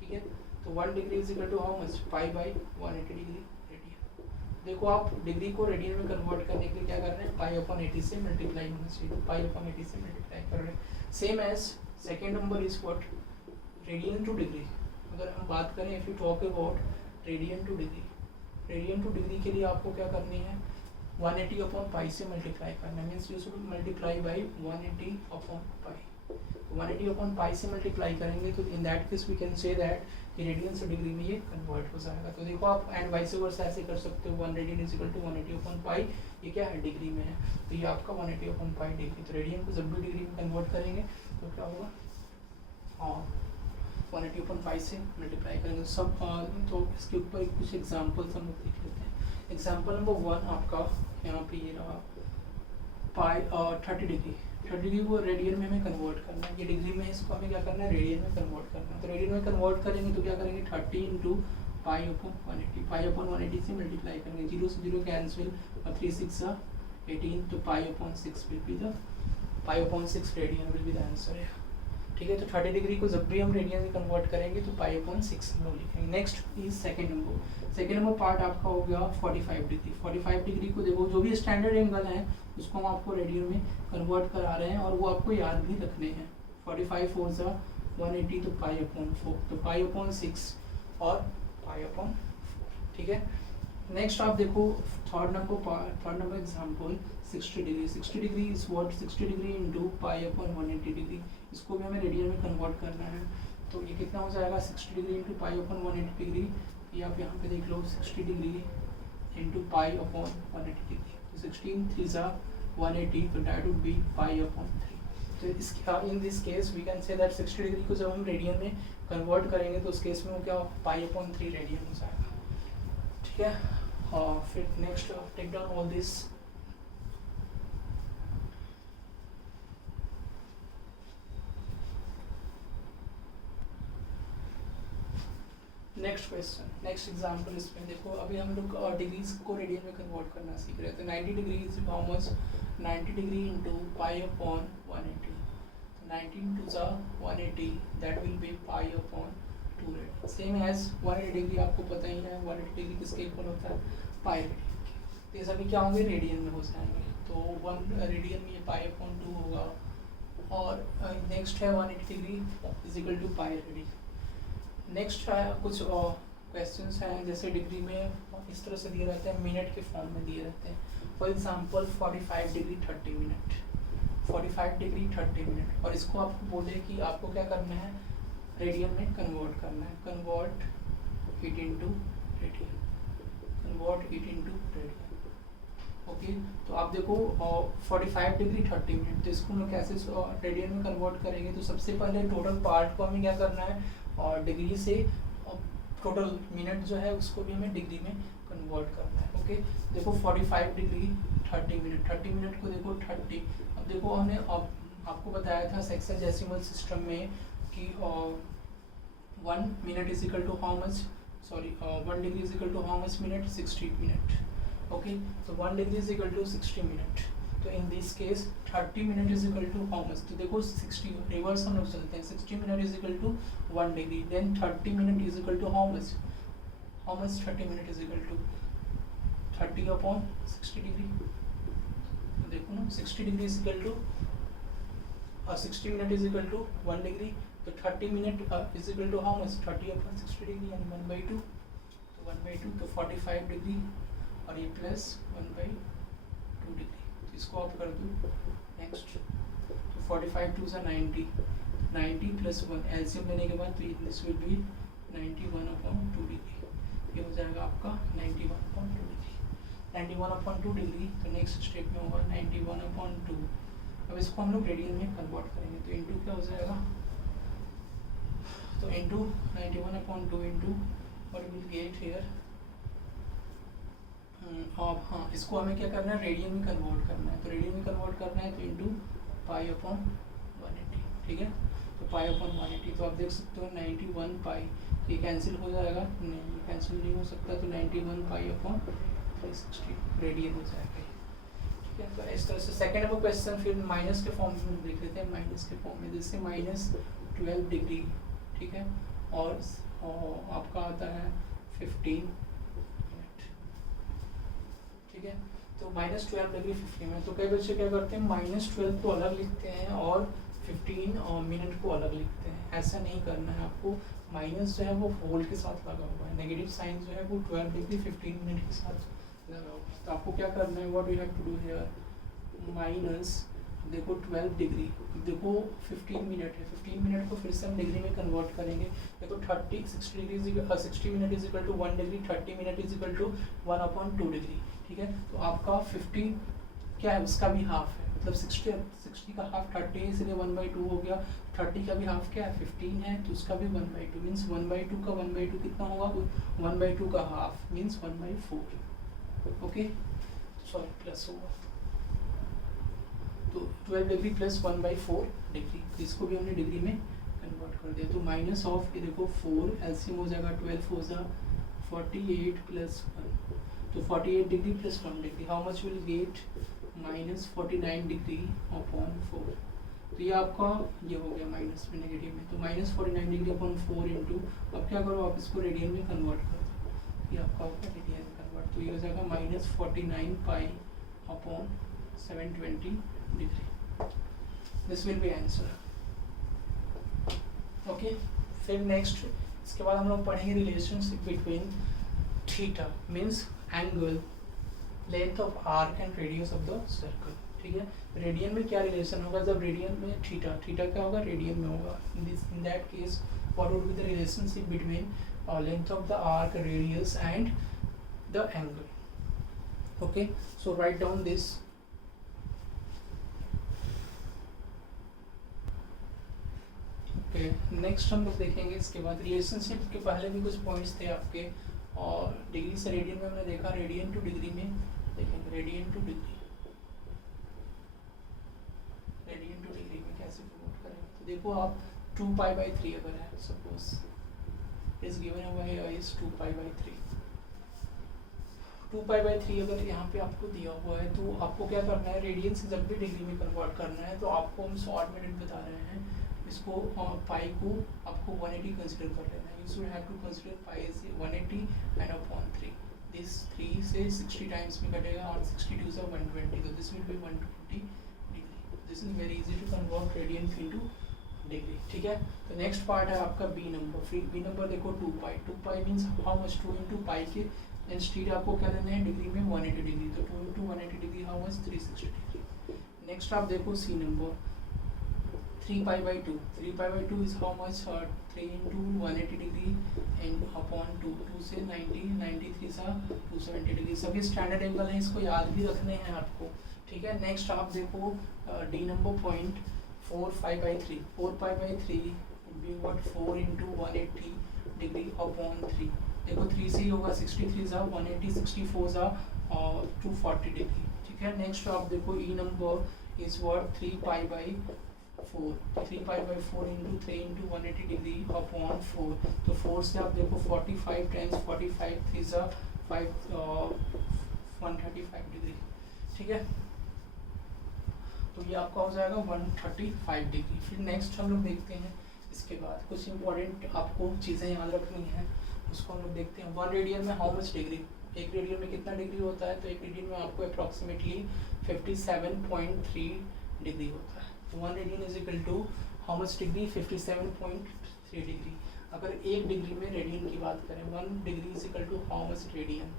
ठीक है। तो 1 degree is equal to how much pi by 180 degree radian. देखो आप डिग्री को रेडियन में कन्वर्ट करने के लिए क्या कर रहे हैं पाई अपॉन 80 से मल्टीप्लाई होना चाहिए, पाई अपॉन 80 से मल्टीप्लाई कर रहे हैं। Same as second number is what radian to degree. अगर हम बात करें if you talk about radian to degree, radian to degree के लिए आपको क्या करनी है 180 अपॉन पाई से मल्टीप्लाई करना है, means you should multiply by 180 upon pi. 180 upon pi से मल्टीप्लाई करेंगे तो in that case we can say that कि रेडियन से डिग्री में ये कन्वर्ट हो जाएगा। तो देखो आप एंड वाइस वर्सा ऐसे कर सकते हो 1 radian is equal to 180 upon pi, ये क्या है डिग्री में है, तो ये आपका 180 अपॉन पाई डिग्री। तो रेडियन को जब भी डिग्री में कन्वर्ट करेंगे तो क्या होगा 180 अपॉन पाई से मल्टीप्लाई करेंगे सब। तो इसके ऊपर कुछ एग्जाम्पल्स हम लोग देख लेते हैं। एग्जाम्पल नंबर 1 आपका यहाँ पे ये रहा पाई 30 डिग्री, 30 डिग्री को रेडियन में हमें कन्वर्ट करना है, ये डिग्री में इसको हमें क्या करना है रेडियन में कन्वर्ट करना है। तो रेडियन में कन्वर्ट करेंगे तो क्या करेंगे 30 इंटू पाई अपॉन 180, पाई अपॉन 180 से मल्टीप्लाई करेंगे, 0 से 0 कैंसिल और 3 6 18, तो pi upon 6 will be the pi upon 6 radian will be the answer है। ठीक है, तो 30 डिग्री को जब भी हम रेडियन में कन्वर्ट करेंगे तो पाई अपॉन 6 में लिखेंगे। Next is second number part आपका हो गया 45 डिग्री। 45 डिग्री को देखो, जो भी स्टैंडर्ड एंगल है उसको हम आपको रेडियन में कन्वर्ट करा रहे हैं और वो आपको याद भी रखने हैं। 45 4 सा 180, तो पाई अपॉन 4, तो पाई अपॉन 6 और पाई अपॉन 4। ठीक है, नेक्स्ट आप देखो third number example 60 degree. 60 degree is what, 60 degree into pi upon 180 degree. इसको भी हमें रेडियन में कन्वर्ट करना है, तो ये कितना हो जाएगा 60 degree into pi upon 180 degree. ये आप यहाँ पे देख लो 60 degree into pi upon 180 degree, तो 16 3 सा 180, तो that would be pi upon 3। तो इस in this case we can say that 60 degree को जब हम रेडियन में कन्वर्ट करेंगे तो उस केस में वो क्या पाई अपॉन 3 रेडियन हो जाएगा। ठीक है, और फिर next take down all this. Next question, next example, इसमें देखो अभी हम लोग डिग्रीज को रेडियन में कन्वर्ट करना सीख रहे थे। 90 degree is how much, 90 degree into pi upon 180, 90 into सा 180, that will be pi upon 2 radian. Same as 180 degree आपको पता ही है, 180 डिग्री किसके इक्वल होता है, पाई रेडियन के। ये सभी क्या होंगे, रेडियन में हो जाएंगे, तो 1 रेडियन में ये पाई अपॉन 2 होगा। और नेक्स्ट है 180 degree is equal to pi radian. Next है कुछ क्वेश्चंस हैं, जैसे डिग्री में इस तरह से दिए रहते हैं, मिनट के फॉर्म में दिए रहते हैं। For example 45 degree 30 minute, 45 degree 30 minute, और इसको आपको बोले कि आपको क्या करना है, रेडियन में कन्वर्ट करना है। Convert it into radian, convert it into radian. Okay, तो आप देखो 45 डिग्री 30 मिनट, तो इसको हम कैसे रेडियन में कन्वर्ट करेंगे। तो सबसे पहले टोटल पार्ट को हमें क्या करना है, और डिग्री से टोटल मिनट जो है उसको भी हमें डिग्री में कन्वर्ट करना है। ओके, देखो 45 डिग्री 30 मिनट, 30 मिनट को देखो 30। अब देखो हमने आपको बताया था सेक्साडेसिमल सिस्टम में कि 1 minute is equal to how much, sorry 1 degree is equal to how much minute, 60 minute. Okay, तो 1 degree is equal to 60 minute. तो in this case 30 minute is equal to how much, तो देखो 60 reverse हम लोग चलते हैं, 60 minute is equal to 1 degree, then 30 minute is equal to how much, 30 minute is equal to 30 upon 60 degree. देखो ना 60 degree is equal to 60 minute is equal to 1 degree, तो 30 minute is equal to how much, 30 upon 60 degree यानी 1/2, तो 1/2, तो 45 degree और ये plus 1/2 degree. इसको आप कर दो नेक्स्ट, तो 45 2 से 90, 90 प्लस 1 एलसीएम लेने के बाद, तो this will B 91 upon 2 degree. ये हो जाएगा आपका 91 अपॉन 2 डिग्री, 91 अपॉन 2 डिग्री। तो नेक्स्ट स्टेप में होगा 91 अपॉन 2। अब इसको हम लोग रेडियन में कन्वर्ट करेंगे, तो इंटू क्या हो जाएगा, तो इंटू 91 अपॉन 2 इंटू और विल गेट हेयर। अब हाँ, इसको हमें क्या करना है, रेडियन में कन्वर्ट करना है। तो रेडियन में कन्वर्ट करना है तो इंटू पाई अपॉन 180। ठीक है, तो पाई अपॉन 180, तो आप देख सकते हो 91 पाई, ये कैंसिल हो जाएगा, नहीं कैंसिल नहीं हो सकता, तो 91 पाई अपॉन 360 रेडियन हो जाएगा। ठीक है, तो इस तरह से सेकेंड नंबर क्वेश्चन फिर माइनस के फॉर्म में देख लेते हैं। माइनस के फॉर्म में जैसे -12 डिग्री, ठीक है, और आपका आता है 15 मिनट। ठीक है, तो -12 डिग्री 15 मिनट। तो कई बच्चे क्या करते हैं, -12 को अलग लिखते हैं और 15 मिनट को अलग लिखते हैं। ऐसा नहीं करना है आपको, माइनस जो है वो होल के साथ लगा हुआ है, नेगेटिव साइन जो है वो 12 डिग्री 15 मिनट के साथ लगा हुआ है। तो आपको क्या करना है, what you have to do here, minus देखो 12 डिग्री, देखो 15 मिनट है, 15 मिनट को फिर से हम डिग्री में कन्वर्ट करेंगे। देखो 60 degree 60 minute is equal to 1 degree, 30 minute is equal to 1/2 degree. ठीक है, तो आपका 50 क्या है, उसका भी हाफ है, मतलब 60 का हाफ 30 है, इसलिए 1/2 हो गया। 30 का भी हाफ क्या है, 15 है, तो उसका भी 1/2 मीन्स 1/2 का 1/2 कितना होगा, 1/2 का half means 1/4। Okay, sorry plus होगा, तो 12 डिग्री प्लस 1/4 डिग्री, तो इसको भी हमने डिग्री में कन्वर्ट कर दिया। तो माइनस ऑफ, ये देखो 4 एलसीएम हो जाएगा, 12 4 जा 48 plus 1, तो 48 degree plus 1 degree, how much will get -49 degree upon 4। तो ये आपका ये हो गया माइनस में नेगेटिव में, तो -49 डिग्री अपॉन 4 इंटू, अब क्या करो आप इसको रेडियन में कन्वर्ट कर दो, ये आपका होगा रेडियन में कन्वर्ट, तो ये हो जाएगा -49 pi upon 720 degree. This will B answer. Okay, फिर नेक्स्ट इसके बाद हम लोग पढ़ेंगे relationship between theta means angle, length of arc and radius of the circle. ठीक है, रेडियन में क्या रिलेशन होगा, जब रेडियन में थीटा, थीटा क्या होगा रेडियन में होगा, इन that case what would be the relationship between length of the arc, radius and the angle. Okay, so right down this. Next हम लोग देखेंगे इसके बाद रिलेशनशिप के पहले भी कुछ पॉइंट्स थे आपके, और डिग्री से रेडियन में हमने देखा, रेडियन टू डिग्री में देखेंगे, रेडियन टू डिग्री में कैसे प्रमोट करें। तो देखो आप 2π/3 अगर है, सपोज इज गिवन हुआ है इज 2π/3, 2π/3 अगर यहाँ पे आपको दिया हुआ है, तो आपको क्या करना है, रेडियन से जब भी डिग्री में कन्वर्ट करना है, तो आपको हम शॉर्ट मेथड बता रहे हैं, इसको पाई को आपको 180 कंसिडर कर लेना है। You should have to consider pi is 180 and upon 3, this 3 से 60 टाइम्स में कटेगा और 62 से 120, तो this will be 120 degree. This is very easy to convert radian into degree. ठीक है, तो नेक्स्ट पार्ट है आपका बी नंबर। बी नंबर देखो 2π means how much, 2 into pi के इंस्टीड आपको क्या लेना है डिग्री में 180 डिग्री, तो 2 into 180 degree how much 360 degree. Next आप देखो सी number 3π/2, 3π/2 is how much, 3 into 180 degree and upon 2, 2 से 90, 93 सा 270 डिग्री। सभी स्टैंडर्ड एंगल हैं, इसको याद भी रखने हैं आपको। ठीक है, नेक्स्ट आप देखो D number point 4π/3, 4π/3 be what 4 into 180 degree upon 3, देखो 3 से ही होगा 63 सा 180, 64 सा 240 डिग्री। ठीक है, नेक्स्ट आप देखो E number is what 3π/4, 3π/4 into 3 into 180 degree upon 4, तो 4 से आप देखो 45 टाइम्स 45, 3 सा 5 135 डिग्री। ठीक है, तो ये आपका हो जाएगा 135 डिग्री। फिर नेक्स्ट हम लोग देखते हैं, इसके बाद कुछ इंपॉर्टेंट आपको चीज़ें याद रखनी है, उसको हम लोग देखते हैं। 1 रेडियन में हाउ मच डिग्री, एक रेडियन में कितना डिग्री होता है, तो एक रेडियन में आपको अप्रॉक्सीमेटली 57.3 डिग्री होता है। तो 1 radian is equal to how much degree, 57.3 degree. अगर एक डिग्री में रेडियन की बात करें, 1 degree is equal to how much radian,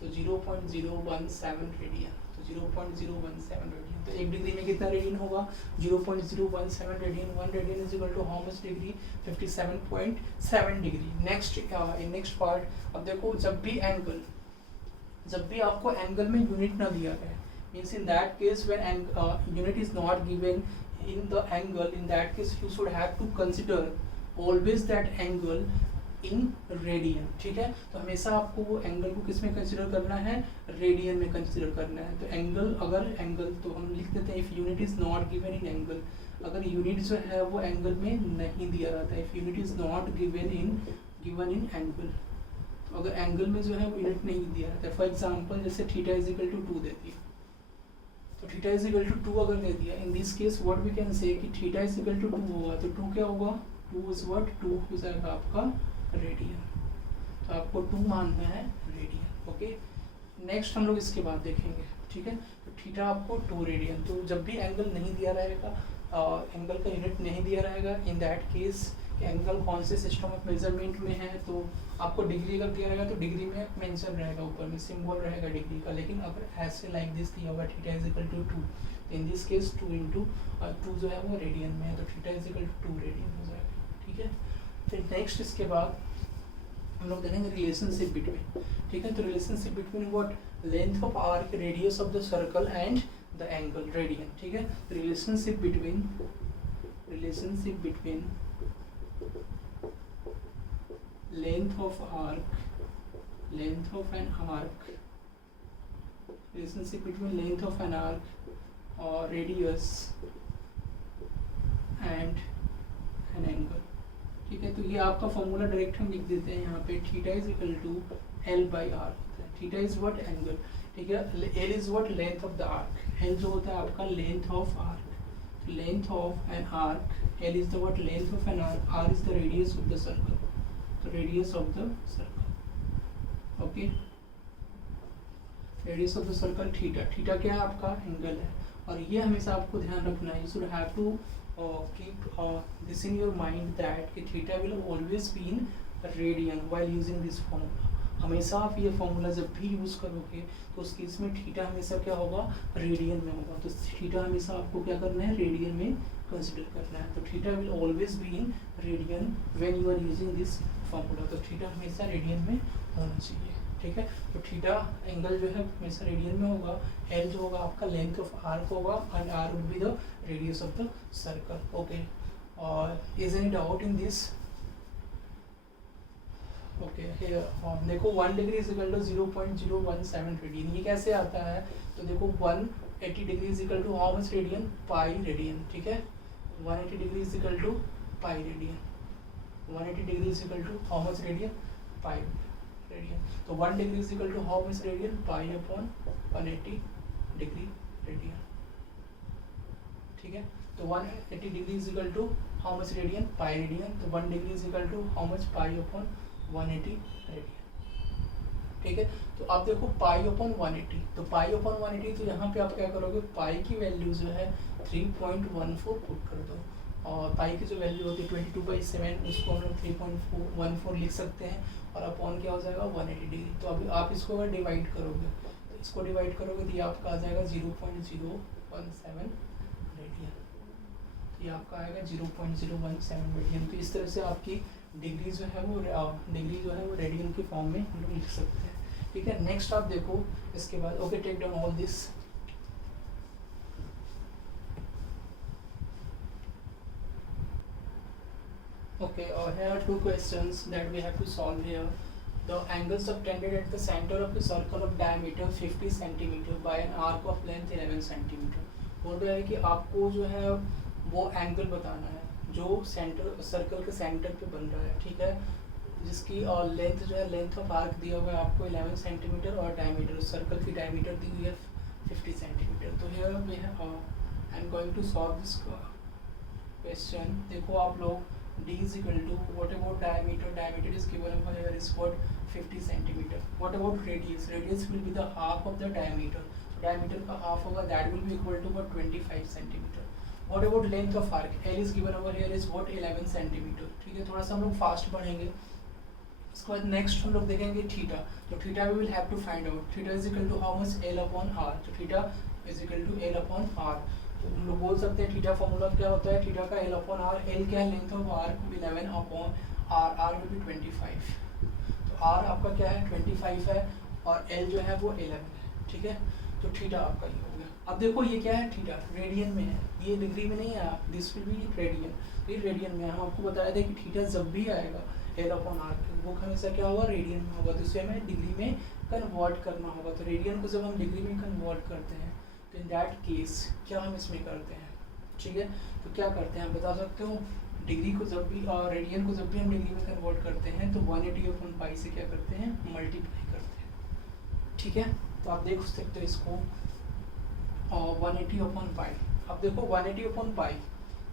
तो 0.017 रेडियन, तो 0.017 रेडियन, तो एक डिग्री में कितना रेडियन होगा 0.017 radian. 1 radian is equal to how much degree, 57.7 degree. Next part, अब देखो जब भी आपको एंगल में यूनिट ना दिया गया, means in that case when unit is not given in the angle, in that case you should have to consider always that angle in radian। ठीक है, तो हमेशा आपको वो एंगल को किस में कंसिडर करना है, रेडियन में कंसिडर करना है। तो एंगल तो हम लिख देते हैं if unit is not given in angle, अगर यूनिट जो है वो एंगल में नहीं दिया रहता है, if unit is not given in angle, तो अगर एंगल में जो है वो यूनिट नहीं दिया रहता है। फॉर एग्जाम्पल जैसे थीटा इज इक्वल टू 2 दे दिया, तो थीटा इज इक्वल टू 2 अगर दे दिया, in this case what we can say कि थीटा इज इक्वल टू 2 होगा, तो 2 क्या होगा, 2 इज व्हाट, 2 हो जाएगा आपका रेडियन, तो आपको 2 मानना है रेडियन। ओके, नेक्स्ट हम लोग इसके बाद देखेंगे। ठीक है, तो थीटा आपको 2 रेडियन, तो जब भी एंगल नहीं दिया रहेगा, एंगल का यूनिट नहीं दिया रहेगा, इन दैट केस एंगल कौन से सिस्टम ऑफ मेजरमेंट में है, तो आपको डिग्री अगर दिया रहेगा तो डिग्री में मेंशन रहेगा, ऊपर में सिंबल रहेगा डिग्री का। लेकिन अगर ऐसे लाइक दिस दिया होगा theta is equal to 2, in this case 2 into 2 जो है वो रेडियन में है, तो theta is equal to 2 radian हो जाएगा। ठीक है, फिर नेक्स्ट इसके बाद हम लोग देखेंगे रिलेशनशिप बिटवीन। ठीक है, तो relationship between what, length of arc, radius of the circle and the angle radian. ठीक है, relationship between length of an arc, relationship between length of an arc or radius and an angle। ठीक है। तो ये आपका formula direct हम लिख देते हैं यहाँ पे, theta is equal to L by R होता है। थीटा इज व्हाट, एंगल, ठीक है। L is what, length of the arc. L जो होता है आपका length of arc, length of an arc, L is the what, length of an arc, R is the radius of the circle, तो radius of the circle, okay. Radius of the circle theta, theta क्या है आपका, angle है। और ये हमेशा आपको ध्यान रखना है, you should have to keep this in your mind that theta will always be in radian while using this formula. हमेशा आप ये फॉर्मूला जब भी यूज़ करोगे तो उस केस में थीटा हमेशा क्या होगा, रेडियन में होगा। तो थीटा हमेशा आपको क्या करना है, रेडियन में कंसिडर करना है। तो theta will always be in radian when you are using this formula. तो थीटा हमेशा रेडियन में होना चाहिए, ठीक है। तो थीटा एंगल जो है हमेशा रेडियन में होगा। एल जो होगा आपका लेंथ ऑफ आर्क होगा, and R will be the radius of the circle, okay. और is any doubt in this? Okay, देखो 1 degree is equal to 0.017 radian, ये कैसे आता है? तो देखो 180 degree is equal to how much radian, pi radian, ठीक है। 180 degree is equal to pi radian, 180 degree is equal to how much radian, pi radian. तो 1 degree is equal to how much radian, pi upon 180 degree radian, ठीक है। तो 180 degree is equal to how much radian, pi radian. तो 1 degree is equal to how much, pi upon 180 radian, ठीक है। तो आप देखो पाई अपॉन 180, तो पाई अपॉन 180, तो यहाँ पे आप क्या करोगे, पाई की वैल्यू जो है 3.14 पुट कर दो, और पाई की जो वैल्यू होती है 22/7, उसको हम लोग 3.14 लिख सकते हैं, और अपॉन क्या हो जाएगा 180 डिग्री। तो अभी आप इसको अगर डिवाइड करोगे, तो इसको डिवाइड करोगे तो ये आपका आ जाएगा 0.017 रेडियन, ये आपका आएगा 0.017 रेडियन। तो इस तरह से आपकी डिग्री जो है वो रेडियन के फॉर्म में हम लोग लिख सकते हैं, ठीक है। नेक्स्ट आप देखो इसके बाद, okay, take down all this. Okay, here are two questions that we have to solve here. The angle subtended at the center of the circle of diameter 50 cm by an arc of length 11 cm. बोल रहा है कि आपको जो है वो angle बताना है जो सेंटर, सर्कल के सेंटर पे बन रहा है, ठीक है, जिसकी लेंथ जो है, लेंथ ऑफ आर्क दिया हुआ है आपको 11 सेंटीमीटर, और डायमीटर, सर्कल की डायमीटर दी हुई है 50 सेंटीमीटर। तो here we I am going to solve this question. देखो आप लोग, d is equal to what about diameter, diameter is given over here is what, 50 centimeter. What about radius, radius will be the half of the diameter, so diameter का half होगा, that will be equal to what, 25 centimeter. What about length of arc, L is given over here is what, 11 centimeter, ठीक है। थोड़ा सा हम लोग fast बढ़ेंगे। उसके बाद नेक्स्ट हम लोग देखेंगे थीटा। तो theta we will have to find out, theta is equal to how much, L upon R. तो theta is equal to L upon R. तो हम लोग बोल सकते हैं थीटा फॉर्मूला क्या होता है, थीटा का L अपॉन आर। L क्या है, length of arc 11 upon R, R will be 25। तो आर आपका क्या है, 25 है, और L जो है वो 11 है, ठीक है। तो थीटा आपका ये हो गया। अब देखो ये क्या है, थीटा रेडियन में है, ये डिग्री में नहीं है, दिस विल बी रेडियन, ये रेडियन में। हम आपको बताया था कि थीटा जब भी आएगा L अपॉन आर, वो हमेशा क्या होगा, रेडियन में होगा, तो इसे हमें डिग्री में कन्वर्ट करना होगा। तो रेडियन को जब हम डिग्री में कन्वर्ट करते हैं, तो इन दैट केस क्या हम इसमें करते हैं, ठीक है। तो क्या करते हैं आप बता सकते हो, डिग्री को जब भी, रेडियन को जब भी हम डिग्री में कन्वर्ट करते हैं, तो 180 अपॉन पाई से क्या करते हैं, मल्टीप्लाई करते हैं, ठीक है। तो आप देख सकते हो इसको, 180 अपॉन पाई। अब देखो 180 अपॉन पाई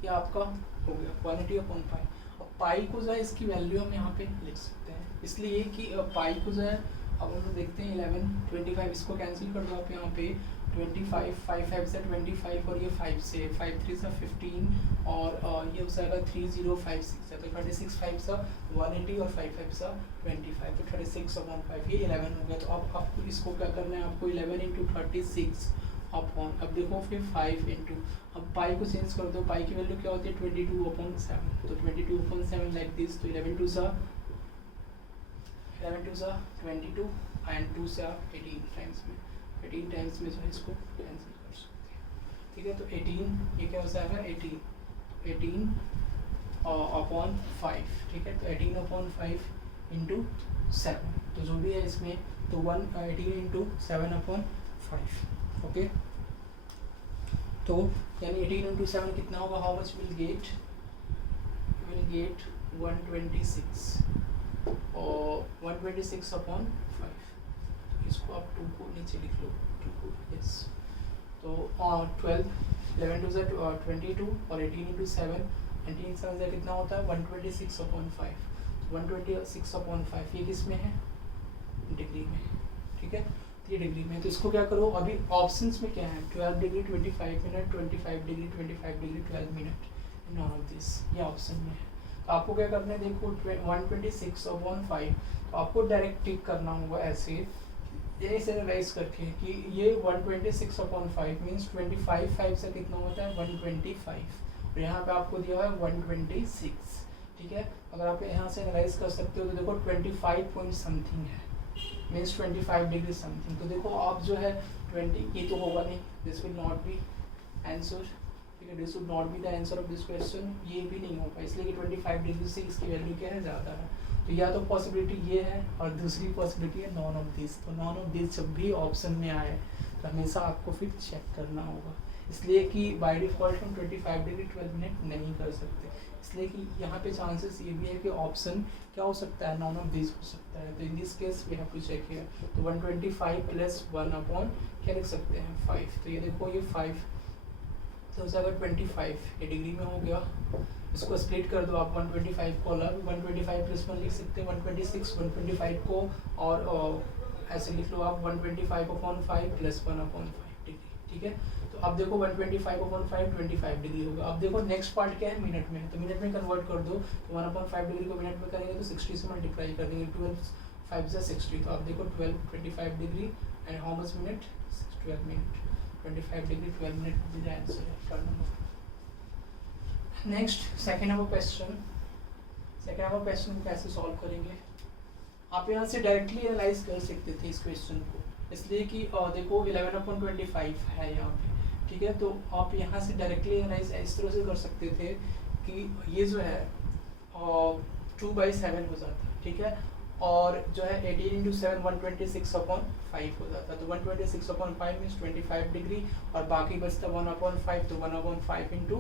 ये आपका हो गया 180 अपॉन पाई। अब पाई को जो है इसकी वैल्यू हम यहाँ पे लिख सकते हैं, इसलिए कि पाई को जो है, अब हम लोग देखते हैं 11 25, इसको कैंसिल कर दो आप यहाँ पे, 25 5 5 से 25, और ये 5 से 5 3 से 15, और ये हो जाएगा 3056 है, तो 36 5 से 180, और 5 5 से 25, तो 36 अपॉन 5, ये 11 हो गया। तो अब आपको इसको क्या करना है, आपको 11 इंटू 36 अपॉन, अब देखो फिर 5 इंटू, अब पाई को चेंज कर दो, पाई की वैल्यू क्या होती है 22 अपॉन 7, तो 22 अपॉन 7 लाइक दिस। तो 11 2 सा 22 एंड 2 सा 18 टाइम्स में, 18 टाइम्स में जो है इसको कैंसिल कर सकते हैं, ठीक है। तो 18 ये क्या हो जाएगा, 18 अपॉन 5, ठीक है। तो 18 अपॉन 5 इंटू 7, तो जो भी है इसमें, तो 18 इंटू 7 अपॉन 5, ओके। तो यानी 18 इंटू 7 कितना होगा, हाउ मच विल गेट 126 और 126/5, इसको आप 2 को नीचे लिख लो, 2 को, यस। तो 12 11 टू 22 और 18 इंटू 7, 19 7 कितना होता है 126/5। 126/5 ये किस में है, डिग्री में, ठीक है, ये डिग्री में। तो इसको क्या करो, अभी ऑप्शंस में क्या है, 12 degree 25 minute, 25 degree 25 degree 12 minute, none of this, ये ऑप्शन में है। तो आपको क्या करना है, देखो 126/5, तो आपको डायरेक्ट टिक करना होगा ऐसे, ये इसे राइज करके कि ये 126/5 मीन्स 25 5 से कितना होता है 125, और यहाँ पे आपको दिया है 126, ठीक है। अगर आप यहाँ से एनालाइज कर सकते हो तो देखो 25 पॉइंट समथिंग है, मीन्स 25 डिग्री समथिंग। तो देखो आप जो है 20, ये तो होगा नहीं, this will not be answer, ठीक है, this would not be the answer of this question, ये भी नहीं होगा, इसलिए कि 25 डिग्री से इसकी वैल्यू क्या है, ज़्यादा है। तो या तो पॉसिबिलिटी ये है और दूसरी पॉसिबिलिटी है नॉन ऑफ दिस। तो नॉन ऑफ दिस जब भी ऑप्शन में आए तो हमेशा आपको फिर चेक करना होगा, इसलिए कि बाय डिफॉल्ट हम 25 डिग्री 12 मिनट नहीं कर सकते, इसलिए कि यहाँ पे चांसेस ये भी है कि ऑप्शन क्या हो सकता है, नॉन ऑफ दिस हो सकता है। तो in this case we have to check here. तो 125 प्लस 1 अपॉन क्या लिख सकते हैं 5, तो ये देखो ये 5 तो हो जाएगा 25, ये डिग्री में हो गया। इसको स्प्लिट कर दो आप, 125 को अलग, 125 प्लस 1 लिख सकते हैं 126, 125 को और ऐसे लिख लो आप 125/5 प्लस 1/5 डिग्री, ठीक है। तो अब देखो 125/5 25 डिग्री होगा। अब देखो नेक्स्ट पार्ट क्या है, मिनट में, तो मिनट में कन्वर्ट कर दो, तो 1/5 डिग्री को मिनट में करेंगे तो 60 से मल्टीप्लाई कर देंगे, 12 5 से 60। तो आप देखो 12 25 degree and how much minute, 12 minute, 25 degree 12 minute will be the answer of third number. Next second number question. Second number question कैसे सॉल्व करेंगे, आप यहाँ से डायरेक्टली एनालाइज कर सकते थे इस क्वेश्चन को, इसलिए कि देखो 11/25 है यहाँ पे, ठीक है। तो आप यहाँ से डायरेक्टली एनालाइज इस तरह से कर सकते थे कि ये जो है 2/7 हो जाता, ठीक है, और जो है 18 इंटू 7 126/5 हो जाता। तो 126/5 मीन्स 25 डिग्री और बाकी बचता 1/5, तो 1/5 इंटू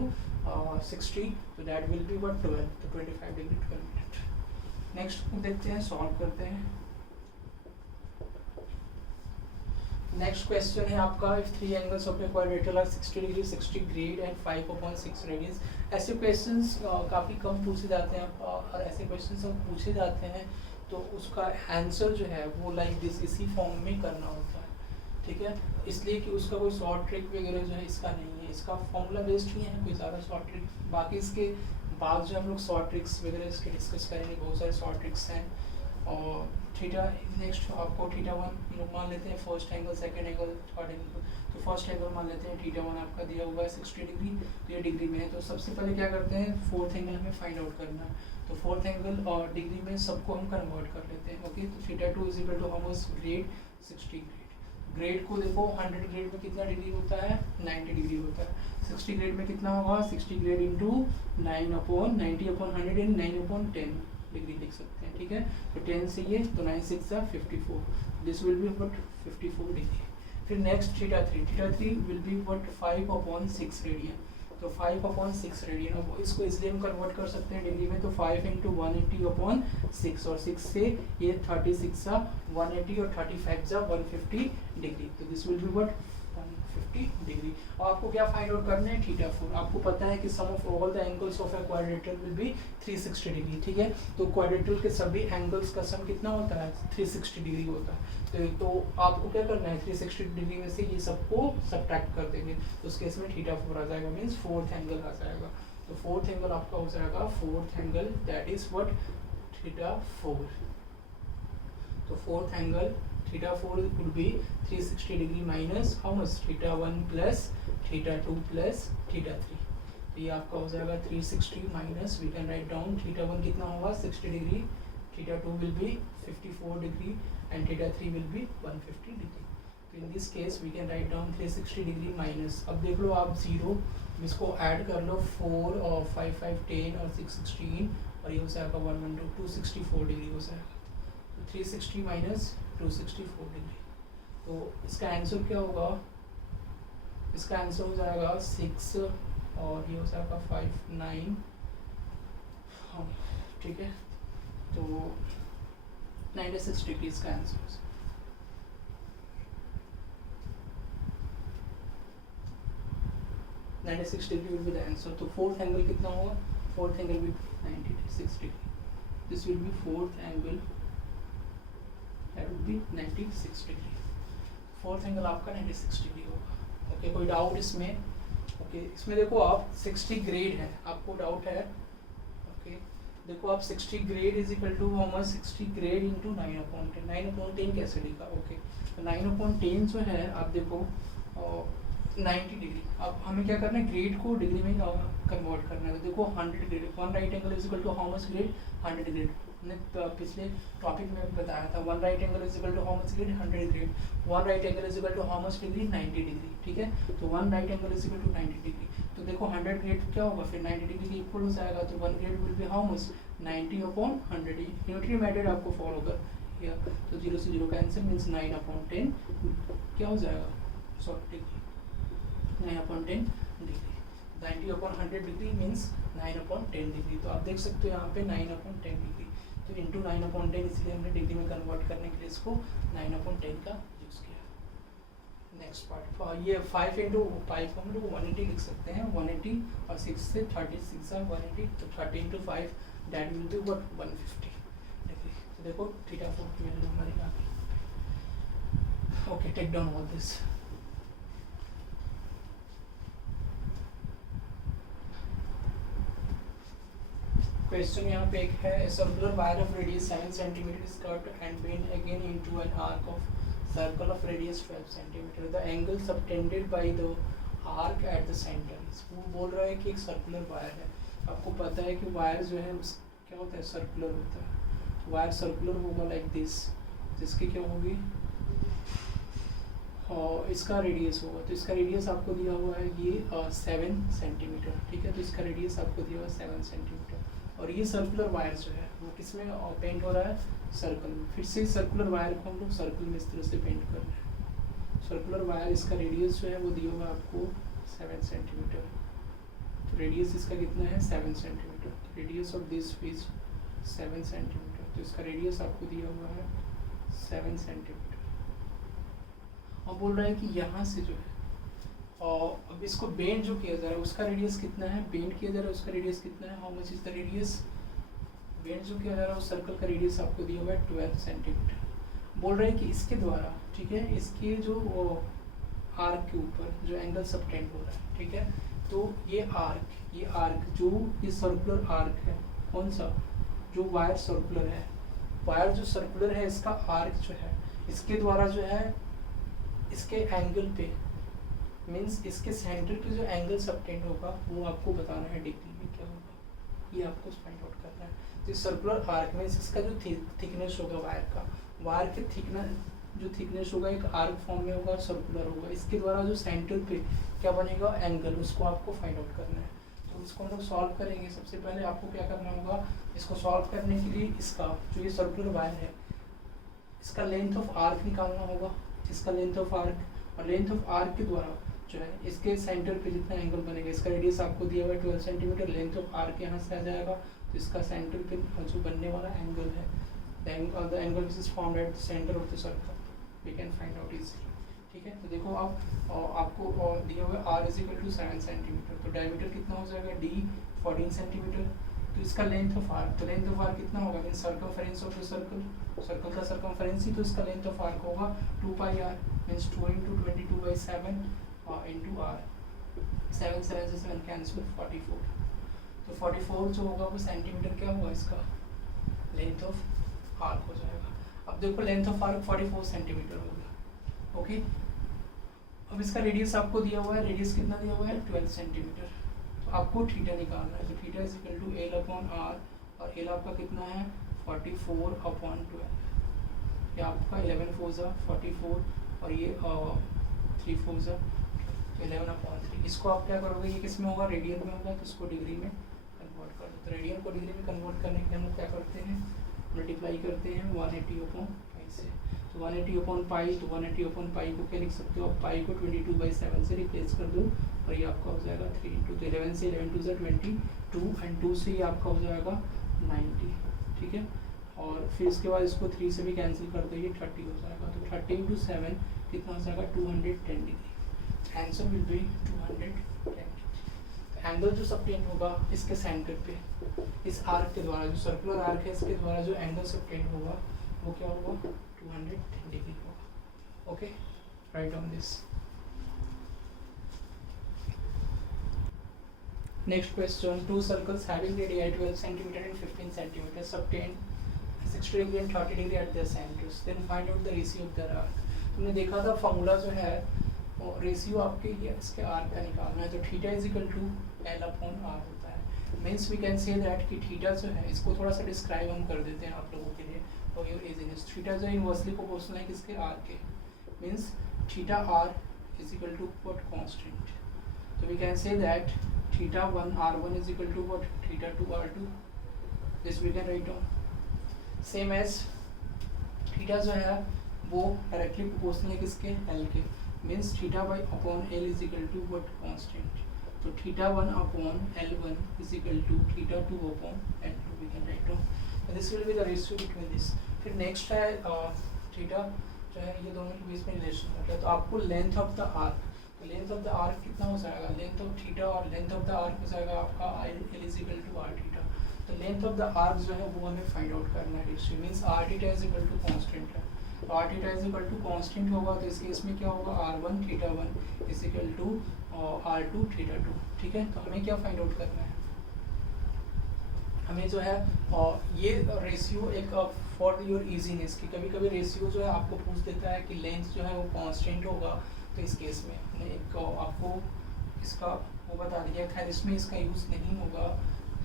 60, तो दैट विल बी 12, तो 25 डिग्री 12 मिनट। नेक्स्ट देखते हैं, सॉल्व करते हैं। नेक्स्ट क्वेश्चन है आपका, if three angles of a quadrilateral are 60 degree 60 grade and 5/6 radians. ऐसे क्वेश्चंस काफ़ी कम पूछे जाते हैं और ऐसे क्वेश्चंस हम पूछे जाते हैं तो उसका आंसर जो है वो लाइक दिस इसी फॉर्म में करना होता है, ठीक है। इसलिए कि उसका कोई शॉर्ट ट्रिक वगैरह जो है इसका नहीं है, इसका फॉर्मूला बेस्ड ही है, कोई ज़्यादा शॉर्ट ट्रिक। बाकी इसके बाद जो हम लोग शॉर्ट ट्रिक्स वगैरह इसके डिस्कस करेंगे, बहुत सारे शॉर्ट ट्रिक्स हैं। और थीटा नेक्स्ट आपको θ1 लोग मान लेते हैं, first angle, second angle, third angle. तो फर्स्ट एंगल मान लेते हैं θ1 आपका दिया हुआ है 60 डिग्री, तो ये डिग्री में है। तो सबसे पहले क्या करते हैं, फोर्थ एंगल हमें फाइंड आउट करना है। तो फोर्थ एंगल और डिग्री में सबको हम कन्वर्ट कर लेते हैं, ओके। तो θ2 is equal to how much, grade 60 grade. Grade को देखो 100 ग्रेड में कितना डिग्री होता है, 90 डिग्री होता है। 60 ग्रेड में कितना होगा, 60 ग्रेड इंटू 9/90/100 यानी 9/10 डिग्री लिख सकते हैं, ठीक है। तो 10 से ये, तो 9 6 54, this will be what 54 degree. फिर next θ3 will be what 5/6 radian. तो 5/6 रेडियन, अब इसको इसलिए हम कन्वर्ट कर सकते हैं डिग्री में, तो 5 इंटू 180/6 और 6 से ये 36 180 और 35 150 डिग्री। तो this will be what 150 degree. और आपको क्या फाइंड आउट करना है, θ4। आपको पता है कि sum of all the angles of a quadrilateral will be 360 degree, ठीक है। तो क्वाड्रिलेटरल के सभी एंगल्स का सम कितना होता है, 360 डिग्री होता है। तो आपको क्या करना है, 360 डिग्री में से ये सबको सब्ट्रैक्ट कर देंगे, तो उस केस में θ4 आ जाएगा, मीन्स फोर्थ एंगल आ जाएगा। तो फोर्थ एंगल आपका हो जाएगा, fourth angle that is what θ4। तो fourth angle θ4 would be 360 degree minus how much, θ1 plus θ2 plus θ3। तो ये आपका हो जाएगा 360 minus, we can write down θ1 कितना होगा 60 degree, θ2 will be 54 degree and θ3 will be 150 degree. तो in this case we can write down 360 degree minus, अब देख लो आप 0, इसको ऐड कर लो 4 और 5 5 10 और 6 16 और ये हो जाएगा 112 264 डिग्री हो जाएगा। 360 माइनस 264 डिग्री। तो इसका आंसर क्या होगा, इसका आंसर हो जाएगा 6 और ये हो जाएगा 5 9 ठीक है, तो 96 डिग्री इसका answer. 96 degree will be the answer. तो फोर्थ एंगल कितना होगा? Fourth angle will be 96 degree. This will B fourth angle, that will B 96 degree. Fourth angle आपका 96 डिग्री होगा। ओके, कोई डाउट इसमें? ओके, इसमें देखो आप 60 ग्रेड है, आपको डाउट है? ओके, देखो आप 60 grade is equal to how much? 60 grade into 9/10। 9/10 कैसे लिखा? ओके, तो 9/10 जो है आप देखो 90 डिग्री। अब हमें क्या करना है? ग्रेड को डिग्री में कन्वर्ट करना है। तो देखो 100 grade, one right angle is equal to how much grade? 100 grade. हमने पिछले टॉपिक में भी बताया था, one right angle is equal to how much grade? 100 grade. One right angle is equal to how much degree? 90 degree. ठीक है, तो one right angle is equal to 90 degree. तो देखो 100 ग्रेड क्या होगा फिर? 90 डिग्री के इक्वल हो जाएगा। तो one grade will be how much? 90/100। Newton method आपको फॉलो कर किया, तो 0 से 0 कैंसिल, मीन्स 9/10 क्या हो जाएगा? Sorry, degree 9/10 degree. 90/100 degree means 9/10 degree. तो आप देख सकते हो यहाँ पे 9/10 डिग्री, तो इंटू 9/10, इसलिए हमने डिग्री में कन्वर्ट करने के लिए इसको 9/10 का यूज़ किया। नेक्स्ट पार्ट, ये 5 इंटू 5 को हम लोग 180 लिख सकते हैं। 180 और 6 से 36 है 180, तो 30 into 5 that will be what? 150 degree. तो देखो θ4 की वैल्यू हमारी आ गई। Okay, take down all this. Question यहाँ पे एक है, circular wire of radius 7 centimetre is cut and bend again into an arc of circle of radius 12 centimetre. The angle subtended by the arc at the centre. वो बोल रहा है कि एक सर्कुलर वायर है। आपको पता है कि वायर जो है क्या होता है? सर्कुलर होता है। वायर सर्कुलर होगा लाइक दिस, जिसकी क्या होगी? और इसका रेडियस होगा। तो इसका रेडियस आपको दिया हुआ है ये 7 सेंटीमीटर। ठीक है, तो इसका रेडियस आपको दिया हुआ है 7 सेंटीमीटर। और ये सर्कुलर वायर जो है वो किस में पेंट हो रहा है? सर्कल में। फिर से सर्कुलर वायर को हम लोग सर्कल में इस तरह से पेंट कर रहे हैं। सर्कुलर वायर, इसका रेडियस जो है वो दिया हुआ है आपको 7 सेंटीमीटर। तो रेडियस इसका कितना है? 7 centimetre. Radius of this is 7 centimetre. तो इसका रेडियस आपको दिया हुआ है 7 सेंटीमीटर। और बोल रहा है कि यहाँ से जो है, और अब इसको बेंड जो किया जा रहा है उसका रेडियस कितना है? बेंड किया जा रहा है उसका रेडियस कितना है? How much is the radius? Bend जो किया जा रहा है उस सर्कल का रेडियस आपको दिया हुआ है 12 सेंटीमीटर। बोल रहे हैं कि इसके द्वारा, ठीक है, इसके जो आर्क के ऊपर जो एंगल सबटेंड हो रहा है, ठीक है, तो ये आर्क जो ये सर्कुलर आर्क है, कौन सा? जो वायर सर्कुलर है, वायर जो सर्कुलर है, इसका आर्क जो है, इसके द्वारा जो है इसके एंगल पे, मीन्स इसके सेंटर पे जो एंगल सबटेंड होगा वो आपको बताना है डिग्री में क्या होगा, ये आपको फाइंड आउट करना है। तो सर्कुलर आर्क में इसका जो थिकनेस होगा वायर के थिकनेस होगा एक आर्क फॉर्म में होगा, सर्कुलर होगा। इसके द्वारा जो सेंटर पे क्या बनेगा? एंगल, उसको आपको फाइंड आउट करना है। तो इसको हम लोग सॉल्व करेंगे। सबसे पहले आपको क्या करना होगा? इसको सॉल्व करने के लिए इसका जो ये सर्कुलर वायर है, इसका लेंथ ऑफ आर्क निकालना होगा, इसका लेंथ ऑफ आर्क, और लेंथ ऑफ आर्क के द्वारा जो है इसके सेंटर पे जितना एंगल बनेगा, इसका रेडियस आपको दिया हुआ है 12 सेंटीमीटर, लेंथ ऑफ आर्क यहाँ से आ जाएगा, तो इसका सेंटर पे जो बनने वाला एंगल है, the angle which is found at the centre of the circle, we can find out easily. ठीक है, तो देखो आप आपको दिया हुआ है r is equal to 7 centimetre, तो डायमीटर कितना हो जाएगा? d 14 centimetre. तो इसका लेंथ ऑफ आर्क, तो लेंथ ऑफ आर्क कितना होगा? Mean circumference of the circle का सर्कमफेरेंस ही तो इसका लेंथ ऑफ आर्क होगा 2 pi r, means 2 into 22/7 into r, 7 से 7 कैंसिल 44। तो 44 जो होगा वो सेंटीमीटर क्या होगा? इसका लेंथ ऑफ आर्क हो जाएगा। अब देखो लेंथ ऑफ आर्क 44 सेंटीमीटर हो गया। ओके, अब इसका रेडियस आपको दिया हुआ है, रेडियस कितना दिया हुआ है? 12 सेंटीमीटर। तो आपको थीटा निकालना है, तो theta is equal to L/r, और L आपका कितना है? 44/12। ये आपका 11 4 44, और ये 3 4 तो 11/3। इसको आप क्या करोगे? ये किस में होगा? रेडियन में होगा, तो इसको डिग्री में कन्वर्ट कर दो। तो रेडियन को डिग्री में कन्वर्ट करने के लिए हम लोग क्या करते हैं? मल्टीप्लाई करते हैं 180/π से। तो 180/π, तो 180/π को क्या लिख सकते हो? आप पाई को 22/7 से रिप्लेस कर दो, और ये आपका हो जाएगा 3 इंटू, तो 11 से 11 2 22, एंड 2 से ये आपका हो जाएगा 90, ठीक है। और फिर इसके बाद इसको 3 से भी कैंसिल कर देंगे, 30 हो जाएगा। तो 30 इंटू 7 कितना हो जाएगा 210 degree. Answer will be 210 degree. Angle जो सबटेंड होगा इसके सेंटर पे, इस आर्क के द्वारा, जो सर्कुलर आर्क है इसके द्वारा जो एंगल सबटेंड होगा वो क्या होगा 210 डिग्री होगा। Okay, right on this. Next question, two circles having radii 12 cm and 15 cm subtend 60 degree and 30 degree at their centers. Then find out the ratio of their arc. तुमने देखा था formula जो है वो रेशियो आपके ये इसके आर्क का निकालना है, तो theta is equal to L upon R होता है। Means we can say that कि थीटा जो है, इसको थोड़ा सा डिस्क्राइब हम कर देते हैं आप लोगों के लिए फॉर योर इजीनेस। थीटा जो इनवर्सली प्रोपोर्शनल है किसके, आर के। Means theta R is equal to what, constant. तो we can say that theta 1 r1 is equal to what, theta 2 r2. This we can write down. Same as theta जो है वो directly proportional है किसके, l के। Means theta by upon l is equal to what, constant. तो theta 1 upon l1 is equal to theta 2 upon l2 we can write down. This will be the ratio between this. फिर next है theta जो है ये दोनों के बीच में रिलेशन होता है। तो आपको length of the arc, length of the arc कितना हो जाएगा, लेंथ ऑफ थीटा और लेंथ ऑफ द आर्क हो जाएगा आपका L is equal to R theta. तो लेंथ ऑफ द आर्क जो है वो हमें फाइंड आउट करना है। Ratio means R theta is equal to constant है, तो R theta is equal to constant होगा, तो इस केस में क्या होगा r1 theta 1 is equal to r2 theta 2, ठीक है। तो हमें क्या फाइंड आउट करना है, हमें जो है ये रेशियो एक फॉर योर इजीनेस की, कभी कभी रेशियो जो है आपको पूछ देता है कि लेंथ जो है वो कांस्टेंट होगा, तो इस केस में हमने एक आपको इसका वो बता दिया। खैर इसमें इसका यूज़ नहीं होगा,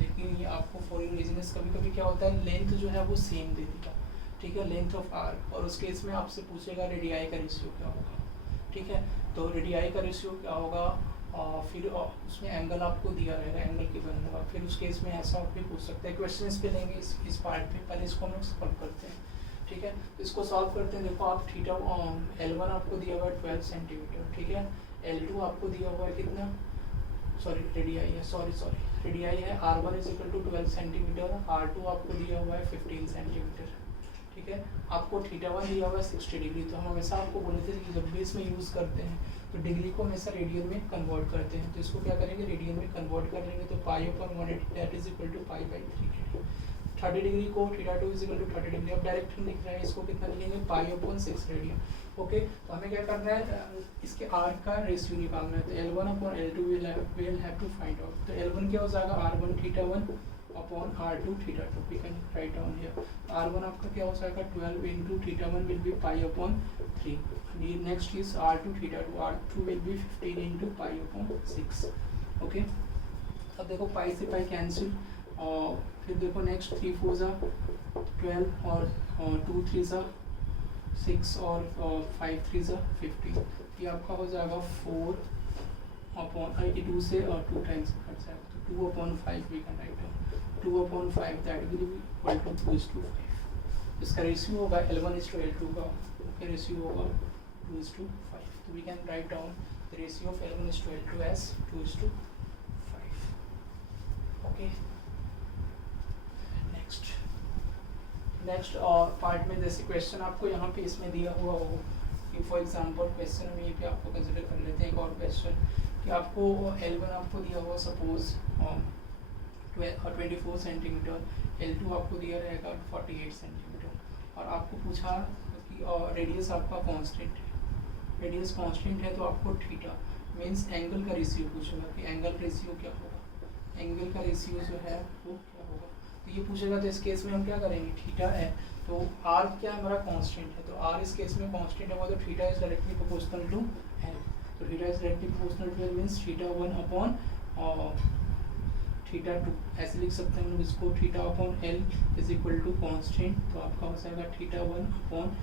लेकिन ये आपको फॉर योर इजीनेस कभी कभी क्या होता है लेंथ जो है वो सेम दे देगा, ठीक है, लेंथ ऑफ आर्क। और उस केस में आपसे पूछेगा रेडियाई का रेशियो क्या होगा, ठीक है। तो रेडियाई का रेशियो क्या होगा, फिर उसमें एंगल आपको दिया रहेगा, एंगल कितना होगा। फिर उस केस में ऐसा आप भी पूछ सकते हैं। क्वेश्चन इस पे लेंगे इस पार्ट पे, पहले इसको हम सॉल्व करते हैं, ठीक है। तो इसको सॉल्व करते हैं। देखो आप थीटा L1 आपको दिया हुआ है 12 सेंटीमीटर, ठीक है। L2 आपको दिया हुआ है कितना, सॉरी रेडियाई है, सॉरी रेडियाई है R1 is equal to 12 centimetre, R2 आपको दिया हुआ है 15 सेंटीमीटर, ठीक है। आपको थीटा 1 दिया हुआ है 60 डिग्री। तो हम हमेशा आपको बोले थे कि जब भी इसमें यूज़ करते हैं तो डिग्री को हमेशा रेडियन में कन्वर्ट करते हैं। तो इसको क्या करेंगे, रेडियन में कन्वर्ट कर लेंगे। तो pi upon 180 that is equal to pi by 3 degree. 30 degree को theta 2 is equal to 30 degree. अब डायरेक्ट हम लिख रहे हैं इसको, कितना लिखेंगे, पाई अपॉन 6 रेडियन। ओके, तो हमें क्या करना है, इसके आर्क का रेशियो निकालना है। तो L1 upon L2 will have to find out. तो L1 क्या हो जाएगा, R1 theta 1 upon R2 theta 2, we can write down here. R1 आपका क्या हो जाएगा 12 इंटू theta 1 will be pi upon 3। Next is R2 theta 2, R2 will be 15 into pi upon 6। Okay, अब देखो पाई से पाई कैंसिल, और फिर देखो नेक्स्ट 3 4 जा 12 और 2 3 जा 6 और 5 3 जा 15। ये आपका हो जाएगा 4 अपॉन 2 से और 2 टाइम्स कट जाएगा, तो 2 upon 5 we can write down. 2 upon 5 that will be equal to 2:5। इसका रेशियो होगा L1 इज टू L2 का, फिर रेशियो होगा 2:5। तो we can write down the ratio of L1 is to L2 as 2:5। Okay, next part में जैसे question आपको यहाँ पे इसमें दिया हुआ हो कि फॉर एग्जांपल क्वेश्चन में ये भी आपको कंसिडर कर लेते हैं एक और क्वेश्चन कि आपको L1 आपको दिया हुआ सपोज 24 सेंटीमीटर, L2 आपको दिया रहेगा 48 सेंटीमीटर और आपको पूछा कि रेडियस आपका कांस्टेंट है। रेडियस कांस्टेंट है तो आपको थीटा मींस एंगल का रेशियो पूछेगा कि एंगल रेशियो क्या होगा, एंगल का रेशियो जो है वो क्या होगा। तो ये पूछेगा, तो इस केस में हम क्या करेंगे, थीटा है तो आर क्या है हमारा कांस्टेंट है, तो आर इस केस में कांस्टेंट है, तो theta is directly proportional to L. तो theta is directly proportional to L means theta 1 upon theta 2, ऐसे लिख सकते हैं हम लोग इसको, theta upon L is equal to constant. तो आपका हो जाएगा थीटा 1 अपॉन